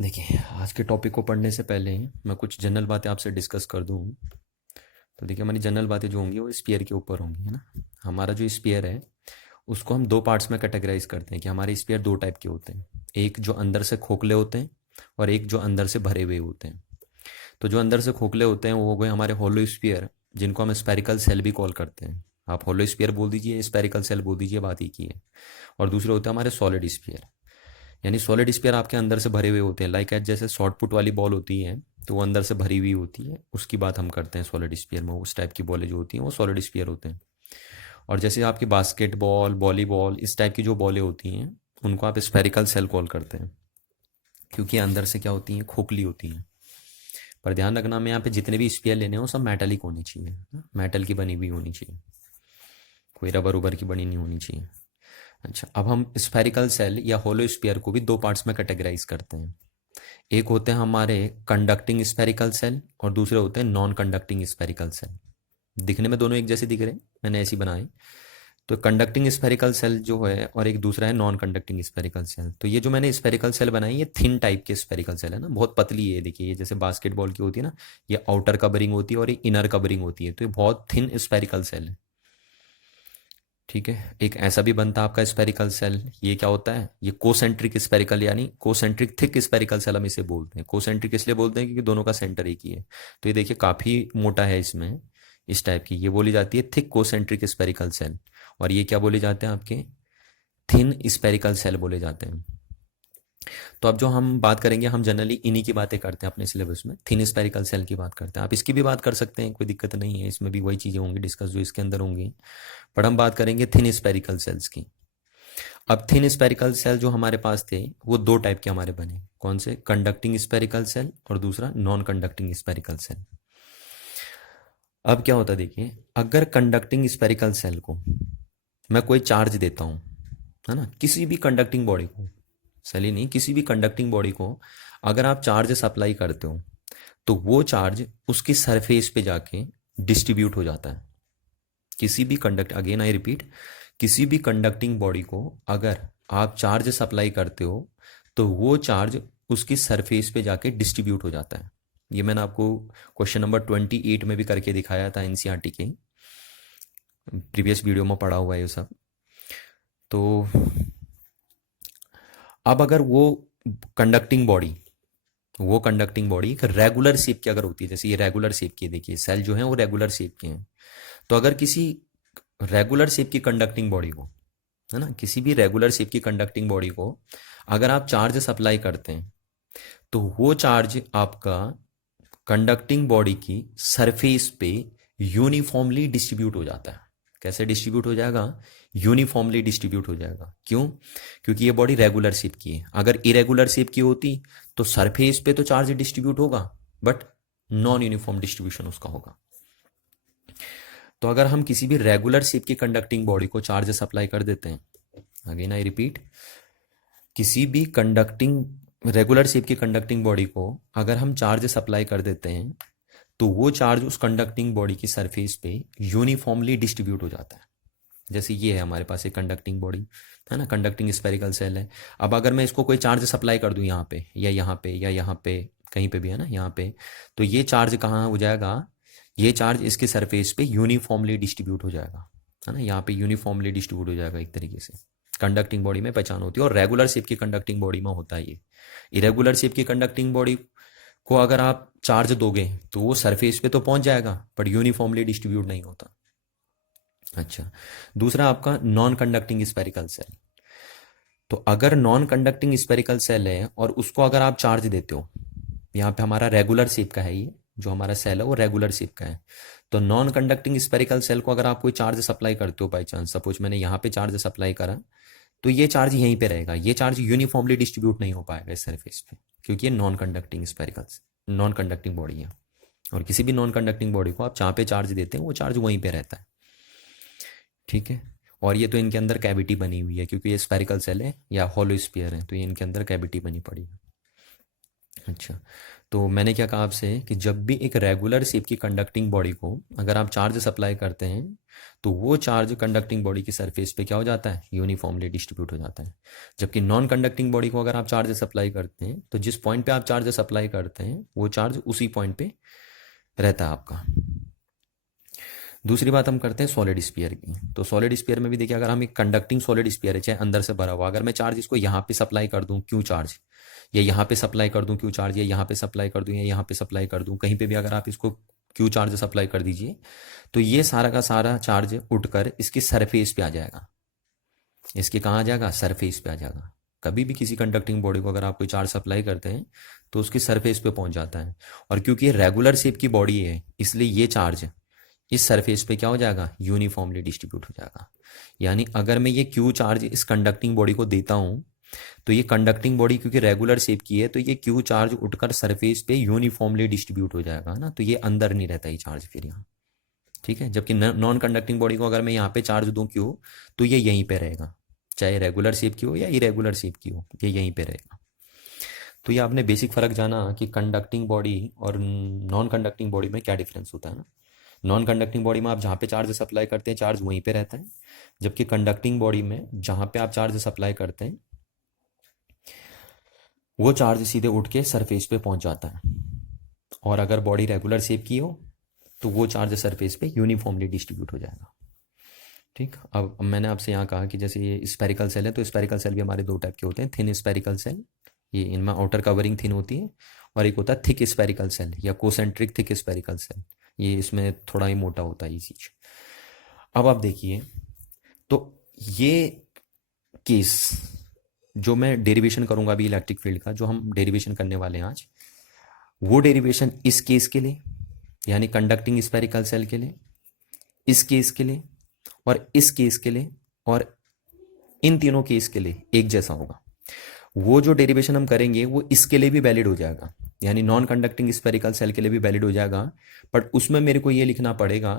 देखिए, आज के टॉपिक को पढ़ने से पहले मैं कुछ जनरल बातें आपसे डिस्कस कर दूँ। तो देखिए, हमारी जनरल बातें जो होंगी वो स्फीयर के ऊपर होंगी, है ना। हमारा जो स्फीयर है उसको हम दो पार्ट्स में कैटेगराइज करते हैं कि हमारे स्फीयर दो टाइप के होते हैं। एक जो अंदर से खोखले होते हैं और एक जो अंदर से भरे हुए होते हैं। तो जो अंदर से खोखले होते हैं वो हो गए हमारे होलो स्फीयर, जिनको हम स्पेरिकल सेल भी कॉल करते हैं। आप होलो स्फीयर बोल दीजिए, स्पेरिकल सेल बोल दीजिए, बात एक ही है। और दूसरे होते हैं हमारे सॉलिड स्फीयर, यानी सॉलिड स्फीयर आपके अंदर से भरे हुए होते हैं। लाइक एज जैसे शॉर्ट पुट वाली बॉल होती है तो वो अंदर से भरी हुई होती है, उसकी बात हम करते हैं सॉलिड स्फीयर में। उस टाइप की बॉलें जो होती हैं वो सॉलिड स्फीयर होते हैं। और जैसे आपकी बास्केटबॉल, वॉलीबॉल, इस टाइप की जो बॉलें होती हैं उनको आप स्फेरिकल सेल कॉल करते हैं, क्योंकि अंदर से क्या होती हैं, खोखली होती हैं। पर ध्यान रखना, मैं यहाँ पे जितने भी स्फीयर लेने हो सब मेटालिक होनी चाहिए, मेटल की बनी हुई होनी चाहिए, कोई रबर उबर की बनी नहीं होनी चाहिए। अच्छा, अब हम स्फेरिकल सेल या होलो स्फीयर को भी दो पार्ट्स में कैटेगराइज करते हैं। एक होते हैं हमारे कंडक्टिंग स्फेरिकल सेल और दूसरे होते हैं नॉन कंडक्टिंग स्फेरिकल सेल। दिखने में दोनों एक जैसे दिख रहे हैं, मैंने ऐसे ही बनाए। तो कंडक्टिंग स्फेरिकल सेल जो है और एक दूसरा है नॉन कंडक्टिंग स्फेरिकल सेल। तो ये जो मैंने स्फेरिकल सेल बनाई, ये थिन टाइप के स्फेरिकल सेल है ना, बहुत पतली है। देखिए, ये जैसे बास्केटबॉल की होती है ना, ये आउटर कवरिंग होती है और ये इनर कवरिंग होती है। तो ये बहुत थिन स्फेरिकल सेल है। ठीक है, एक ऐसा भी बनता है आपका स्फेरिकल सेल। ये क्या होता है, ये कोसेंट्रिक स्फेरिकल, यानी कोसेंट्रिक थिक स्फेरिकल सेल हम इसे बोलते हैं। कोसेंट्रिक इसलिए बोलते हैं क्योंकि दोनों का सेंटर एक ही है। तो ये देखिए काफ़ी मोटा है इसमें, इस टाइप की। ये बोली जाती है थिक कोसेंट्रिक स्फेरिकल सेल। और ये क्या बोले जाते हैं आपके, थिन स्फेरिकल सेल बोले जाते हैं। तो अब जो हम बात करेंगे, हम जनरली इन्हीं की बातें करते हैं अपने सिलेबस में, थिन स्फेरिकल सेल की बात करते हैं। आप इसकी भी बात कर सकते हैं, कोई दिक्कत नहीं है, इसमें भी वही चीज़ें होंगी डिस्कस जो इसके अंदर होंगी। पर हम बात करेंगे थिन स्फेरिकल सेल्स की। अब थिन स्पेरिकल सेल जो हमारे पास थे वो दो टाइप के हमारे बने। कौन से, कंडक्टिंग स्पेरिकल सेल और दूसरा नॉन कंडक्टिंग स्पेरिकल सेल। अब क्या होता है, देखिए, अगर कंडक्टिंग स्पेरिकल सेल को मैं कोई चार्ज देता हूं, है ना, किसी भी कंडक्टिंग बॉडी को, सेल ही नहीं, किसी भी कंडक्टिंग बॉडी को अगर आप चार्ज सप्लाई करते हो तो वो चार्ज उसकी सरफेस पे जाके डिस्ट्रीब्यूट हो जाता है। किसी भी कंडक्ट, अगेन आई रिपीट, किसी भी कंडक्टिंग बॉडी को अगर आप चार्ज सप्लाई करते हो तो वो चार्ज उसकी सरफेस पे जाके डिस्ट्रीब्यूट हो जाता है। ये मैंने आपको क्वेश्चन नंबर 28 में भी करके दिखाया था, एनसीईआरटी के प्रीवियस वीडियो में पढ़ा हुआ है ये सब। तो अब अगर कंडक्टिंग बॉडी वो कंडक्टिंग बॉडी एक रेगुलर शेप की अगर होती है, जैसे ये रेगुलर शेप की है, देखिए सेल जो है वो रेगुलर शेप के हैं। तो अगर किसी रेगुलर शेप की कंडक्टिंग बॉडी को, है ना, किसी भी रेगुलर शेप की कंडक्टिंग बॉडी को अगर आप चार्ज सप्लाई करते हैं तो वो चार्ज आपका कंडक्टिंग बॉडी की सरफेस पे यूनिफॉर्मली डिस्ट्रीब्यूट हो जाता है। कैसे डिस्ट्रीब्यूट हो जाएगा, यूनिफॉर्मली डिस्ट्रीब्यूट हो जाएगा। क्यों, क्योंकि ये बॉडी रेगुलर शेप की है। अगर इरेगुलर शेप की होती तो सरफेस पे तो चार्ज डिस्ट्रीब्यूट होगा बट नॉन यूनिफॉर्म डिस्ट्रीब्यूशन उसका होगा। तो अगर हम किसी भी रेगुलर शेप की कंडक्टिंग बॉडी को चार्ज सप्लाई कर देते हैं, अगेन आई रिपीट, किसी भी कंडक्टिंग रेगुलर शेप की कंडक्टिंग बॉडी को अगर हम चार्ज सप्लाई कर देते हैं तो वो चार्ज उस कंडक्टिंग बॉडी की सरफेस पे यूनिफॉर्मली डिस्ट्रीब्यूट हो जाता है। जैसे ये है हमारे पास एक कंडक्टिंग बॉडी, है ना, कंडक्टिंग स्पेरिकल सेल है। अब अगर मैं इसको कोई चार्ज सप्लाई कर दूं यहाँ पे या यहाँ पे या यहाँ पे, कहीं पे भी, है ना, यहाँ पे, तो ये चार्ज कहाँ हो जाएगा, ये चार्ज इसके सरफेस पे यूनिफॉर्मली डिस्ट्रीब्यूट हो जाएगा, है ना, यहाँ पे यूनिफॉर्मली डिस्ट्रीब्यूट हो जाएगा एक तरीके से। कंडक्टिंग बॉडी में पहचान होती है, और रेगुलर शेप की कंडक्टिंग बॉडी में होता है ये। इरेगुलर शेप की कंडक्टिंग बॉडी को अगर आप चार्ज दोगे तो वो सरफेस पे तो पहुंच जाएगा पर यूनिफॉर्मली डिस्ट्रीब्यूट नहीं होता। अच्छा, दूसरा आपका नॉन कंडक्टिंग स्पेरिकल सेल। तो अगर नॉन कंडक्टिंग स्पेरिकल सेल है और उसको अगर आप चार्ज देते हो, यहाँ पे हमारा रेगुलर शेप का है, ये जो हमारा सेल है वो रेगुलर शेप का है। तो नॉन कंडक्टिंग स्पेरिकल सेल को अगर आप कोई चार्ज सप्लाई करते हो, बाई चांस सपोज मैंने यहाँ पे चार्ज सप्लाई करा, तो ये चार्ज यहीं पे रहेगा। ये चार्ज यूनिफॉर्मली डिस्ट्रीब्यूट नहीं हो पाएगा इस सरफेस पे, क्योंकि ये non conducting spherical, non conducting body है। और किसी भी नॉन कंडक्टिंग बॉडी को आप जहाँ पे चार्ज देते हैं वो चार्ज वहीं पे रहता है। ठीक है, और ये तो इनके अंदर कैविटी बनी हुई है क्योंकि ये स्पेरिकल सेल है या होलो स्फीयर है, तो ये इनके अंदर कैविटी बनी पड़ी है। अच्छा, तो मैंने क्या कहा आपसे कि जब भी एक रेगुलर शेप की कंडक्टिंग बॉडी को अगर आप चार्ज सप्लाई करते हैं तो वो चार्ज कंडक्टिंग बॉडी की सरफेस पे क्या हो जाता है, यूनिफॉर्मली डिस्ट्रीब्यूट हो जाता है। जबकि नॉन कंडक्टिंग बॉडी को अगर आप चार्ज सप्लाई करते हैं तो जिस पॉइंट पे आप चार्ज सप्लाई करते हैं वो चार्ज उसी पॉइंट पे रहता है आपका। दूसरी बात हम करते हैं सॉलिड स्फीयर की। तो सॉलिड स्फीयर में भी देखिए, अगर हम एक कंडक्टिंग सॉलिड स्फीयर है चाहे अंदर से भरा हुआ, अगर मैं चार्ज इसको यहाँ पे सप्लाई कर दूं क्यू चार्ज, या यहाँ पे सप्लाई कर दूं क्यू चार्ज, या यहाँ पे सप्लाई कर दूं या यहाँ पे सप्लाई कर दूं, कहीं पे भी अगर आप इसको क्यू चार्ज सप्लाई कर दीजिए तो ये सारा का सारा चार्ज उठकर इसकी सरफेस पे आ जाएगा। इसके कहाँ आ जाएगा, सरफेस पे आ जाएगा। कभी भी किसी कंडक्टिंग बॉडी को अगर आप कोई चार्ज सप्लाई करते हैं तो उसकी सरफेस पे पहुंच जाता है। और क्योंकि ये रेगुलर शेप की बॉडी है इसलिए ये चार्ज इस सरफेस पे क्या हो जाएगा, यूनिफॉर्मली डिस्ट्रीब्यूट हो जाएगा। यानी अगर मैं ये क्यू चार्ज इस कंडक्टिंग बॉडी को देता हूं तो ये कंडक्टिंग बॉडी क्योंकि रेगुलर शेप की है तो ये क्यू चार्ज उठकर सरफेस पे यूनिफॉर्मली डिस्ट्रीब्यूट हो जाएगा ना, तो ये अंदर नहीं रहता ये चार्ज फिर यहाँ। ठीक है, जबकि नॉन कंडक्टिंग बॉडी को अगर मैं यहाँ पे चार्ज दूं क्यू तो ये यहीं पे रहेगा, चाहे रेगुलर शेप की हो या इरेगुलर शेप की हो, ये यहीं पे रहेगा। तो ये आपने बेसिक फर्क जाना कि कंडक्टिंग बॉडी और नॉन कंडक्टिंग बॉडी में क्या डिफरेंस होता है ना। नॉन कंडक्टिंग बॉडी में आप जहाँ पे चार्ज सप्लाई करते हैं चार्ज वहीं पे रहता है, जबकि कंडक्टिंग बॉडी में जहाँ पे आप चार्ज सप्लाई करते हैं वो चार्ज सीधे उठ के सरफेस पे पहुंच जाता है। और अगर बॉडी रेगुलर शेप की हो तो वो चार्ज सरफेस पे यूनिफॉर्मली डिस्ट्रीब्यूट हो जाएगा। ठीक, अब मैंने आपसे यहाँ कहा कि जैसे ये स्पेरिकल सेल है तो स्पेरिकल सेल भी हमारे दो टाइप के होते हैं, थिन स्पेरिकल सेल, ये इनमें आउटर कवरिंग थिन होती है, और एक होता है थिक स्पेरिकल सेल या कोसेंट्रिक थिक स्पेरिकल सेल, ये इसमें थोड़ा ही मोटा होता है ये चीज। अब आप देखिए, तो ये केस जो मैं डेरिवेशन करूंगा अभी इलेक्ट्रिक फील्ड का, जो हम डेरिवेशन करने वाले हैं आज, वो डेरिवेशन इस केस के लिए यानी कंडक्टिंग स्पेरिकल सेल के लिए, इस केस के लिए और इस केस के लिए, और इन तीनों केस के लिए एक जैसा होगा। वो जो डेरिवेशन हम करेंगे वो इसके लिए भी वैलिड हो जाएगा, यानी नॉन कंडक्टिंग स्पेरिकल सेल के लिए भी वैलिड हो जाएगा। बट उसमें मेरे को ये लिखना पड़ेगा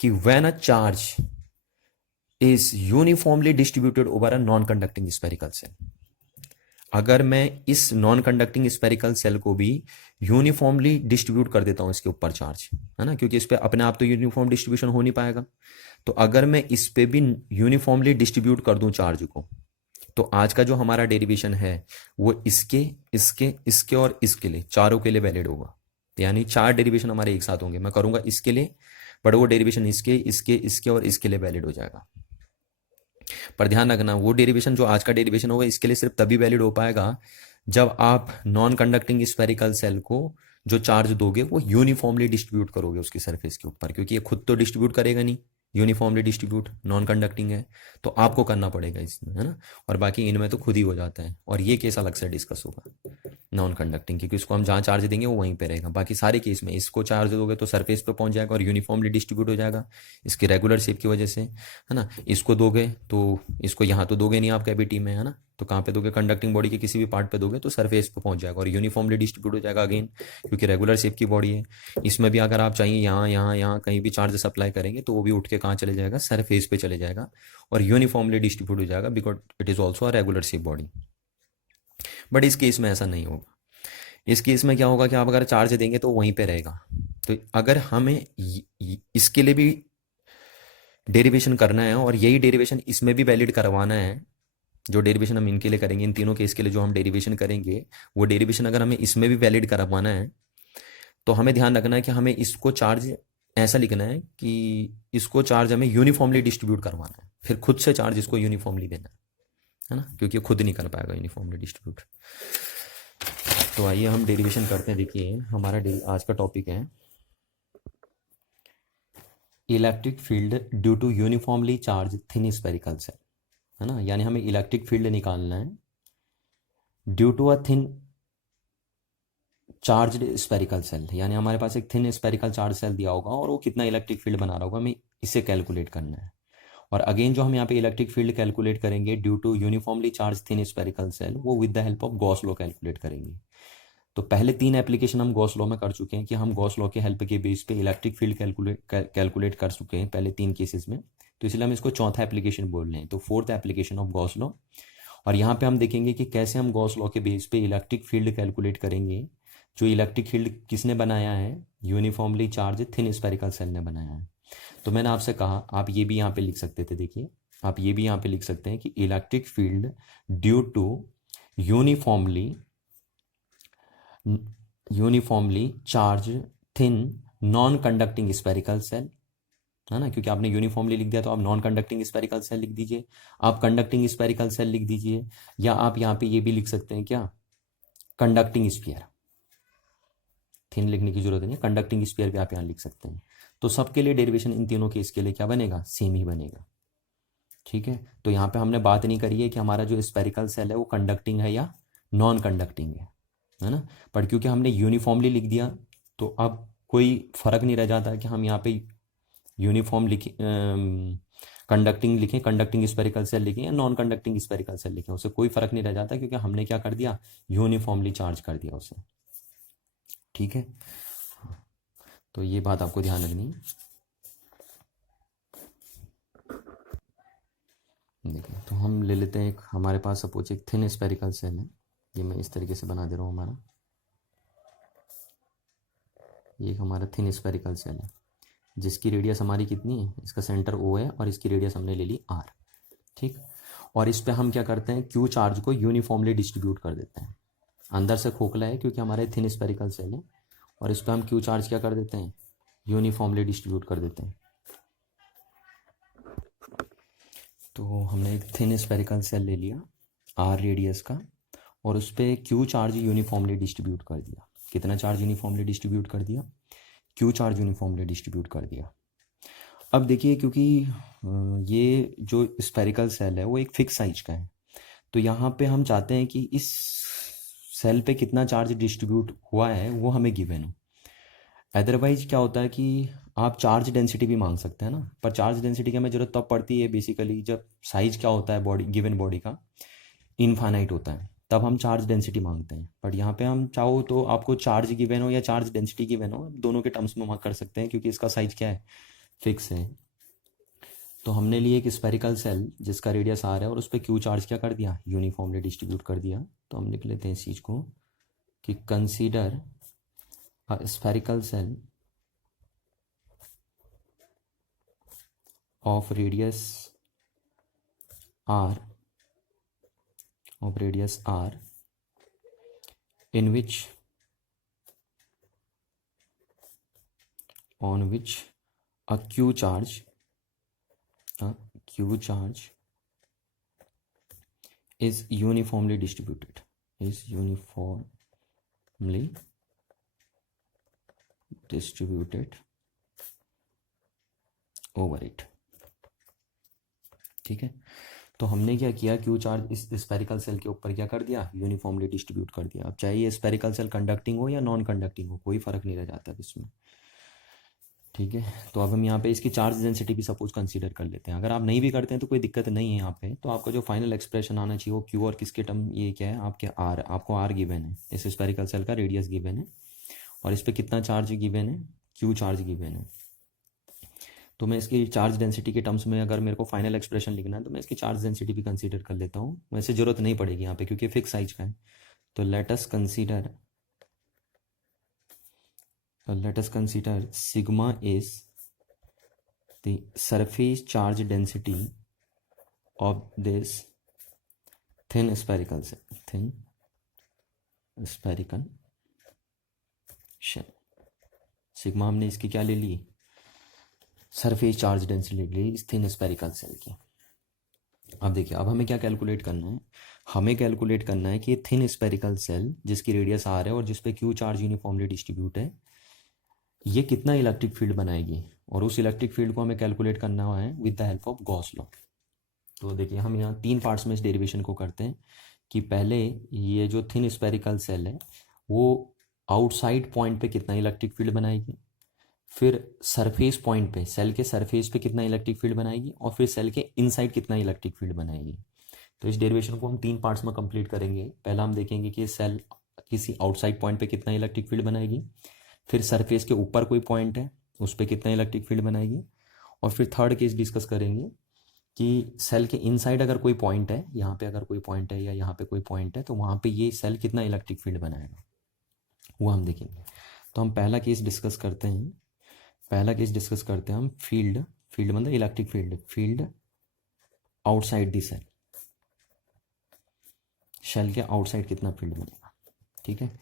कि when a charge is uniformly distributed over a non conducting spherical shell, अगर मैं इस नॉन कंडक्टिंग स्पेरिकल सेल को भी यूनिफॉर्मली डिस्ट्रीब्यूट कर देता हूं इसके ऊपर चार्ज, है ना, क्योंकि इस पे अपने आप तो यूनिफॉर्म डिस्ट्रीब्यूशन हो नहीं पाएगा, तो अगर मैं इस पे भी यूनिफॉर्मली डिस्ट्रीब्यूट कर दूं चार्ज को, तो आज का जो हमारा डेरिवेशन है वो इसके इसके इसके और इसके लिए चारों के लिए वैलिड होगा। यानी चार डेरिवेशन हमारे एक साथ होंगे, मैं करूंगा इसके लिए, बट वो डेरिवेशन इसके इसके इसके और इसके लिए वैलिड हो जाएगा। पर ध्यान रखना, वो डेरिवेशन जो आज का डेरिवेशन होगा इसके लिए सिर्फ तभी वैलिड हो पाएगा जब आप नॉन कंडक्टिंग स्पेरिकल सेल को जो चार्ज दोगे वो यूनिफॉर्मली डिस्ट्रीब्यूट करोगे उसकी सरफेस के ऊपर, क्योंकि ये खुद तो डिस्ट्रीब्यूट करेगा नहीं, यूनिफॉर्मली डिस्ट्रीब्यूट नॉन कंडक्टिंग है, तो आपको करना पड़ेगा इसमें, है ना। और बाकी इनमें तो खुद ही हो जाता है, और ये केस अलग से डिस्कस होगा नॉन कंडक्टिंग, क्योंकि इसको हम जहाँ चार्ज देंगे वो वहीं पे रहेगा। बाकी सारे केस में इसको चार्ज दोगे तो सरफेस पे पहुंच जाएगा और यूनिफॉर्मली डिस्ट्रीब्यूट हो जाएगा इसकी रेगुलर शेप की वजह से, है ना। इसको दोगे तो इसको यहाँ तो दोगे नहीं आप कैविटी में, है ना, तो कहाँ पे दोगे, कंडक्टिंग बॉडी के किसी भी पार्ट पे दोगे तो सरफेस पे पहुंच जाएगा और यूनिफॉर्मली डिस्ट्रीब्यूट हो जाएगा अगेन, क्योंकि रेगुलर शेप की बॉडी है। इसमें भी अगर आप चाहिए यहाँ यहाँ यहाँ कहीं भी चार्ज सप्लाई करेंगे तो वो भी उठ के कहाँ चले जाएगा, सरफेस पे चले जाएगा और यूनिफॉर्मली डिस्ट्रीब्यूट हो जाएगा, because it is also a regular shape body. But इस केस में ऐसा नहीं होगा। इस केस में क्या होगा कि आप अगर चार्ज देंगे तो वहीं पे रहेगा। तो अगर हमें इसके लिए भी डेरिवेशन करना है और यही डेरिवेशन इसमें भी वैलिड करवाना है, जो डेरिवेशन हम इनके लिए करेंगे, इन तीनों केस के लिए जो हम डेरिवेशन करेंगे वो डेरिवेशन अगर हमें इसमें भी वैलिड करवाना है तो हमें ध्यान रखना है कि हमें इसको चार्ज ऐसा लिखना है कि इसको चार्ज हमें यूनिफॉर्मली डिस्ट्रीब्यूट करवाना है, फिर खुद से चार्ज इसको यूनिफॉर्मली देना है ना, क्योंकि खुद नहीं कर पाएगा यूनिफॉर्मली डिस्ट्रीब्यूट। तो आइए हम डेरिवेशन करते हैं। देखिए हमारा आज का टॉपिक है electric field due to uniformly charge thin spherical shell, है ना। यानी हमें इलेक्ट्रिक फील्ड निकालना है due to a thin charge spherical shell, यानी हमारे पास एक थिन स्पेरिकल चार्ज सेल दिया होगा और वो कितना इलेक्ट्रिक फील्ड बना रहा होगा, हमें इसे कैलकुलेट करना है। और अगेन जो हम यहाँ पे इलेक्ट्रिक फील्ड कैलकुलेट करेंगे due to uniformly charge thin spherical shell, वो with the help of Gauss law calculate करेंगे। तो पहले तीन एप्लीकेशन हम गॉस लॉ में कर चुके हैं कि हम गॉस लॉ के हेल्प के बेस पे इलेक्ट्रिक फील्ड कैलकुलेट कर चुके हैं पहले तीन केसेस में, तो इसलिए हम इसको चौथा एप्लीकेशन बोल रहे हैं। तो fourth application of Gauss law, और यहाँ पे हम देखेंगे कि कैसे हम गॉस लॉ के बेस पे इलेक्ट्रिक फील्ड कैलकुलेट करेंगे। जो इलेक्ट्रिक फील्ड किसने बनाया है? Uniformly charge thin spherical shell ने बनाया है। तो मैंने आपसे कहा आप ये भी यहाँ पे लिख सकते थे, देखिए आप ये भी यहाँ पे लिख सकते हैं कि electric field due to uniformly uniformly charge thin non conducting spherical shell, है ना, क्योंकि आपने यूनिफॉर्मली लिख दिया तो आप नॉन कंडक्टिंग स्फेरिकल सेल लिख दीजिए, आप कंडक्टिंग स्फेरिकल सेल लिख दीजिए, या आप यहाँ पे ये भी लिख सकते हैं क्या, कंडक्टिंग स्फीयर। थिन लिखने की जरूरत नहीं है, कंडक्टिंग स्फीयर भी आप यहाँ लिख सकते हैं। तो सबके लिए डेरिवेशन इन तीनों केस के लिए क्या बनेगा? सेम ही बनेगा। ठीक है, तो यहाँ पे हमने बात नहीं करी है कि हमारा जो स्फेरिकल सेल है वो कंडक्टिंग है या नॉन कंडक्टिंग है ना, पर क्योंकि हमने यूनिफॉर्मली लिख दिया तो अब कोई फर्क नहीं रह जाता है कि हम यहाँ पे यूनिफॉर्म लिखें, कंडक्टिंग लिखें, कंडक्टिंग स्फेरिकल सेल लिखें या नॉन कंडक्टिंग स्फेरिकल सेल लिखें, उससे कोई फर्क नहीं रह जाता क्योंकि हमने क्या कर दिया? यूनिफॉर्मली चार्ज कर दिया उसे। ठीक है, तो ये बात आपको ध्यान रखनी है। देखिए, तो हम ले लेते हैं एक, हमारे पास सपोज एक थिन स्फेरिकल सेल है, ये मैं इस तरीके से बना दे रहा हूँ। हमारा ये हमारा थिन स्फेरिकल सेल है जिसकी रेडियस हमारी कितनी है? इसका सेंटर O है और इसकी रेडियस हमने ले ली R। ठीक, और इस पे हम क्या करते हैं? Q चार्ज को यूनिफॉर्मली डिस्ट्रीब्यूट कर देते हैं। अंदर से खोखला है क्योंकि हमारे थिन स्फेरिकल सेल है, और इस पे हम Q चार्ज क्या कर देते हैं? यूनिफॉर्मली डिस्ट्रीब्यूट कर देते हैं। तो हमने एक थिन स्फेरिकल सेल ले लिया R रेडियस का, और उस पर Q चार्ज यूनिफॉर्मली डिस्ट्रीब्यूट कर दिया। कितना चार्ज यूनिफॉर्मली डिस्ट्रीब्यूट कर दिया? Q चार्ज यूनिफॉर्मली डिस्ट्रीब्यूट कर दिया। अब देखिए, क्योंकि ये जो स्फेरिकल सेल है वो एक फिक्स साइज का है, तो यहाँ पे हम चाहते हैं कि इस सेल पे कितना चार्ज डिस्ट्रीब्यूट हुआ है वो हमें गिवन हो। अदरवाइज क्या होता है कि आप चार्ज डेंसिटी भी मांग सकते हैं ना, पर चार्ज डेंसिटी की हमें जरूरत तब पड़ती है बेसिकली जब साइज क्या होता है बॉडी, गिवन बॉडी का इनफाइनाइट होता है, तब हम चार्ज डेंसिटी मांगते हैं। बट यहाँ पे हम चाहो तो आपको चार्ज गिवन हो या चार्ज डेंसिटी गिवन हो, दोनों के टर्म्स में मार्क कर सकते हैं क्योंकि इसका साइज क्या है? फिक्स है। तो हमने लिए एक स्फेरिकल सेल जिसका रेडियस R है और उस पर Q चार्ज क्या कर दिया? यूनिफॉर्मली डिस्ट्रीब्यूट कर दिया। तो हम लिख लेते हैं इस चीज़ को कि consider a spherical shell of radius R in which on which a Q charge is uniformly distributed over it। ठीक है, तो हमने क्या किया? Q चार्ज इस स्फेरिकल सेल के ऊपर क्या कर दिया? यूनिफॉर्मली डिस्ट्रीब्यूट कर दिया। अब चाहे ये स्फेरिकल सेल कंडक्टिंग हो या नॉन कंडक्टिंग हो, कोई फर्क नहीं रह जाता इसमें। ठीक है, तो अब हम यहाँ पे इसकी चार्ज डेंसिटी भी सपोज कंसीडर कर लेते हैं। अगर आप नहीं भी करते हैं तो कोई दिक्कत नहीं है यहाँ पे, तो आपका जो फाइनल एक्सप्रेशन आना चाहिए वो Q और किसके टर्म, ये क्या है आपके R, आपको R गिवन है, इस स्फेरिकल सेल का रेडियस गिवन है और इस पर कितना चार्ज गिवन है? Q चार्ज गिवन है। तो मैं इसकी चार्ज डेंसिटी के टर्म्स में अगर मेरे को फाइनल एक्सप्रेशन लिखना है तो मैं इसकी चार्ज डेंसिटी भी कंसीडर कर लेता हूँ। वैसे ज़रूरत नहीं पड़ेगी यहाँ पे क्योंकि फिक्स साइज का है। तो let us consider sigma is the surface charge density of this thin spherical shell. Sigma हमने इसकी क्या ले ली? सरफेस चार्ज डेंसिटी ले ली इस थिन स्फेरिकल सेल की। अब देखिए, अब हमें क्या कैलकुलेट करना है? हमें कैलकुलेट करना है कि ये थिन स्फेरिकल सेल जिसकी रेडियस R है और जिस पे Q चार्ज यूनिफॉर्मली डिस्ट्रीब्यूट है, ये कितना इलेक्ट्रिक फील्ड बनाएगी, और उस इलेक्ट्रिक फील्ड को हमें कैलकुलेट करना है with the help of Gauss law. तो देखिए, हम यहाँ 3 पार्ट्स में इस डेरिवेशन को करते हैं कि पहले ये जो थिन स्फेरिकल सेल है वो आउटसाइड पॉइंट पे कितना इलेक्ट्रिक फील्ड बनाएगी, फिर सरफेस पॉइंट पे, सेल के सरफेस पे कितना इलेक्ट्रिक फील्ड बनाएगी, और फिर सेल के इनसाइड कितना इलेक्ट्रिक फील्ड बनाएगी। तो इस डेरिवेशन को हम 3 पार्ट्स में कंप्लीट करेंगे। पहला हम देखेंगे कि सेल किसी आउटसाइड पॉइंट पे कितना इलेक्ट्रिक फील्ड बनाएगी, फिर सरफेस के ऊपर कोई पॉइंट है उस पर कितना इलेक्ट्रिक फील्ड बनाएगी, और फिर थर्ड केस डिस्कस करेंगे कि सेल के इनसाइड अगर कोई पॉइंट है, यहाँ पे अगर कोई पॉइंट है या यहाँ पे कोई पॉइंट है, तो वहाँ पे ये सेल कितना इलेक्ट्रिक फील्ड बनाएगा वो हम देखेंगे। तो हम पहला केस डिस्कस करते हैं। हम फील्ड मतलब electric field outside the shell के आउटसाइड कितना फील्ड बनेगा। ठीक है,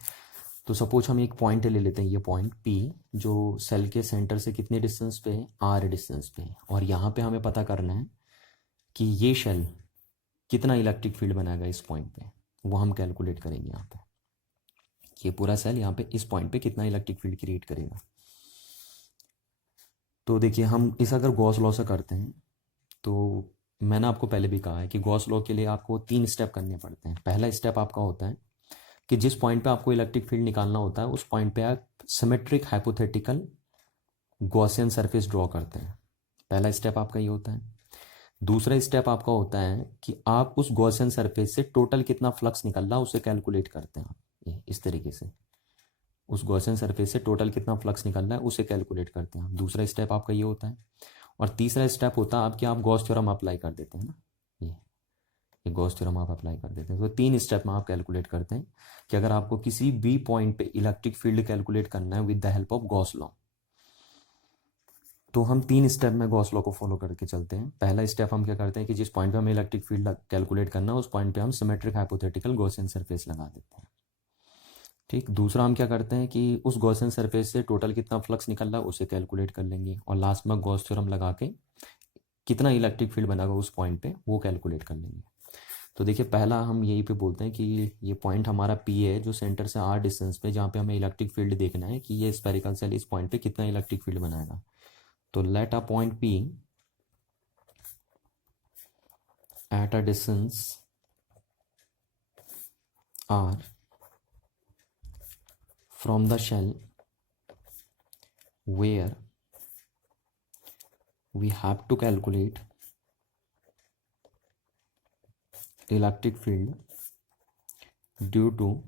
तो सपोज हम एक पॉइंट ले लेते हैं, ये पॉइंट P जो सेल के सेंटर से कितने डिस्टेंस पे है, R डिस्टेंस पे है, और यहाँ पे हमें पता करना है कि ये सेल कितना इलेक्ट्रिक फील्ड बनाएगा इस पॉइंट पे, वो हम कैलकुलेट करेंगे। यहाँ पे ये पूरा सेल यहाँ पे इस पॉइंट पे कितना इलेक्ट्रिक फील्ड क्रिएट करेगा। तो देखिए, हम इस अगर गॉस लॉ से करते हैं, तो मैंने आपको पहले भी कहा है कि गॉस लॉ के लिए आपको 3 स्टेप करने पड़ते हैं। पहला स्टेप आपका होता है कि जिस पॉइंट पे आपको इलेक्ट्रिक फील्ड निकालना होता है, उस पॉइंट पे आप symmetric hypothetical Gaussian surface draw करते हैं। पहला स्टेप आपका ये होता है। दूसरा स्टेप आपका होता है कि आप उस गॉसियन सरफेस से टोटल कितना फ्लक्स निकल रहा है उसे कैलकुलेट करते हैं। आप इस तरीके से उस गॉसियन सरफेस से टोटल कितना फ्लक्स निकल रहा है उसे कैलकुलेट करते हैं। दूसरा स्टेप आपका ये होता है। और तीसरा स्टेप होता है आपके, आप गॉस थ्योरम अप्लाई कर देते हैं ना, ये गॉस थ्योरम आप अप्लाई कर देते हैं। तो 3 स्टेप में आप कैलकुलेट करते हैं कि अगर आपको किसी भी पॉइंट पे इलेक्ट्रिक फील्ड कैलकुलेट करना है with the help of Gauss law, तो हम 3 स्टेप में गॉस लॉ को फॉलो करके चलते हैं। पहला स्टेप हम क्या करते हैं कि जिस पॉइंट पे हमें इलेक्ट्रिक फील्ड कैलकुलेट करना है, उस पॉइंट पे हम सिमेट्रिक हाइपोथेटिकल गॉसियन सरफेस लगा देते हैं। ठीक, दूसरा हम क्या करते हैं कि उस गॉसियन सरफेस से टोटल कितना फ्लक्स निकल रहा है उसे कैलकुलेट कर लेंगे, और लास्ट में गॉस थ्योरम लगा के कितना इलेक्ट्रिक फील्ड बनेगा उस पॉइंट पे वो कैलकुलेट कर लेंगे। तो देखिए, पहला हम यही पे बोलते हैं कि ये पॉइंट हमारा P है जो सेंटर से R डिस्टेंस पे, जहाँ पे हमें इलेक्ट्रिक फील्ड देखना है कि ये स्फेरिकल सेल इस पॉइंट पे कितना इलेक्ट्रिक फील्ड बनाएगा। तो let a point P at a distance R from the shell where we have to calculate electric field due to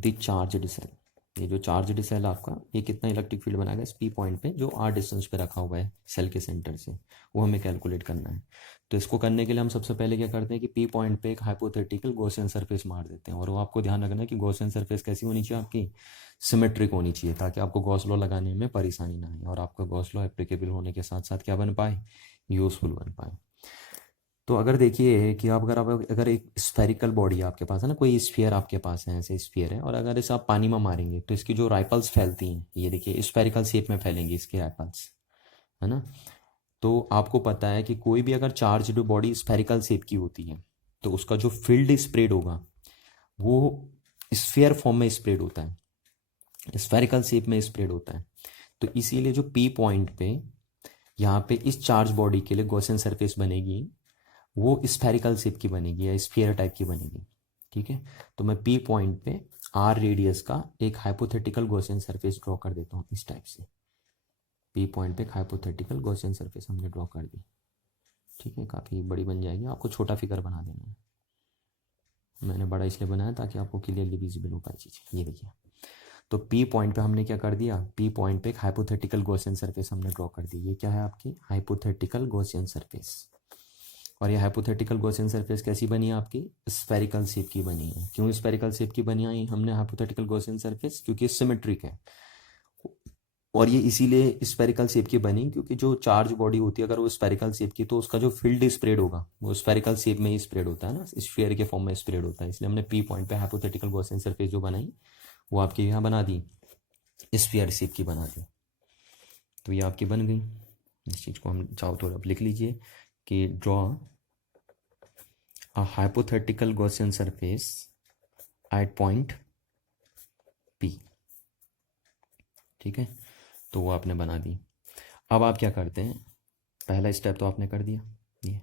the charged cell। ये जो चार्जड सेल आपका, ये कितना इलेक्ट्रिक फील्ड बनाएगा इस P पॉइंट पे जो R डिस्टेंस पे रखा हुआ है सेल के सेंटर से, वो हमें कैलकुलेट करना है। तो इसको करने के लिए हम सबसे पहले क्या करते हैं कि P पॉइंट पे एक हाइपोथेटिकल गॉसियन सरफेस मार देते हैं। और वो आपको ध्यान रखना है कि गॉसियन सरफेस कैसी होनी चाहिए, आपकी सिमेट्रिक होनी चाहिए, ताकि आपको गॉस लॉ लगाने में परेशानी ना आए और आपका गॉस लॉ एप्लीकेबल होने के साथ साथ क्या बन पाए, यूजफुल बन पाए। तो अगर देखिए कि आप अगर एक स्फेरिकल बॉडी आपके पास है ना, कोई स्फीयर आपके पास है, ऐसे स्फीयर है, और अगर इसे आप पानी में मारेंगे तो इसकी जो राइपल्स फैलती हैं, ये देखिए स्फेरिकल शेप में फैलेंगी इसकी राइपल्स, है ना। तो आपको पता है कि कोई भी अगर चार्ज्ड बॉडी स्फेरिकल शेप की होती है तो उसका जो फील्ड स्प्रेड होगा वो स्फीयर फॉर्म में स्प्रेड होता है, स्फेरिकल शेप में स्प्रेड होता है। तो इसीलिए जो P पॉइंट पे यहाँ पे इस चार्ज बॉडी के लिए गॉसियन सरफेस बनेगी वो स्फेरिकल शेप की बनेगी या स्फीयर टाइप की बनेगी। ठीक है, तो मैं P पॉइंट पे R रेडियस का एक हाइपोथेटिकल गॉसियन सरफेस ड्रॉ कर देता हूँ इस टाइप से। P पॉइंट पे एक हाइपोथेटिकल गॉसियन सरफेस हमने ड्रॉ कर दी। ठीक है, काफ़ी बड़ी बन जाएगी, आपको छोटा फिगर बना देना है। मैंने बड़ा इसलिए बनाया ताकि आपको क्लियरली विजिबल हो पाए चीज़। ये देखिए, तो P पॉइंट पे हमने क्या कर दिया, P पॉइंट पे एक हाइपोथेटिकल गॉसियन सरफेस हमने ड्रॉ कर दी। ये क्या है आपकी हाइपोथेटिकल गॉसियन सरफेस। और ये हाइपोथेटिकल गॉसियन सरफेस कैसी बनी है आपकी, स्फेरिकल शेप की बनी है। क्यों स्फेरिकल शेप की बनी है हमने हाइपोथेटिकल गॉसियन सरफेस, क्योंकि सिमेट्रिक है। और ये इसीलिए स्फेरिकल शेप की बनी क्योंकि जो चार्ज बॉडी होती है अगर वो स्फेरिकल शेप की, तो उसका जो फील्ड स्प्रेड होगा वो स्फेरिकल शेप में ही स्प्रेड होता है ना, स्फीयर के फॉर्म में स्प्रेड होता है। इसलिए हमने P पॉइंट पे हाइपोथेटिकल गॉसियन सरफेस जो बनाई वो आपकी यहाँ बना दी, स्फीयर शेप की बना दी। तो ये आपकी बन गई। इस चीज़ को हम चाहो तो अब लिख लीजिए कि draw a hypothetical Gaussian surface at point P। ठीक है, तो वो आपने बना दी। अब आप क्या करते हैं, पहला स्टेप तो आपने कर दिया, ये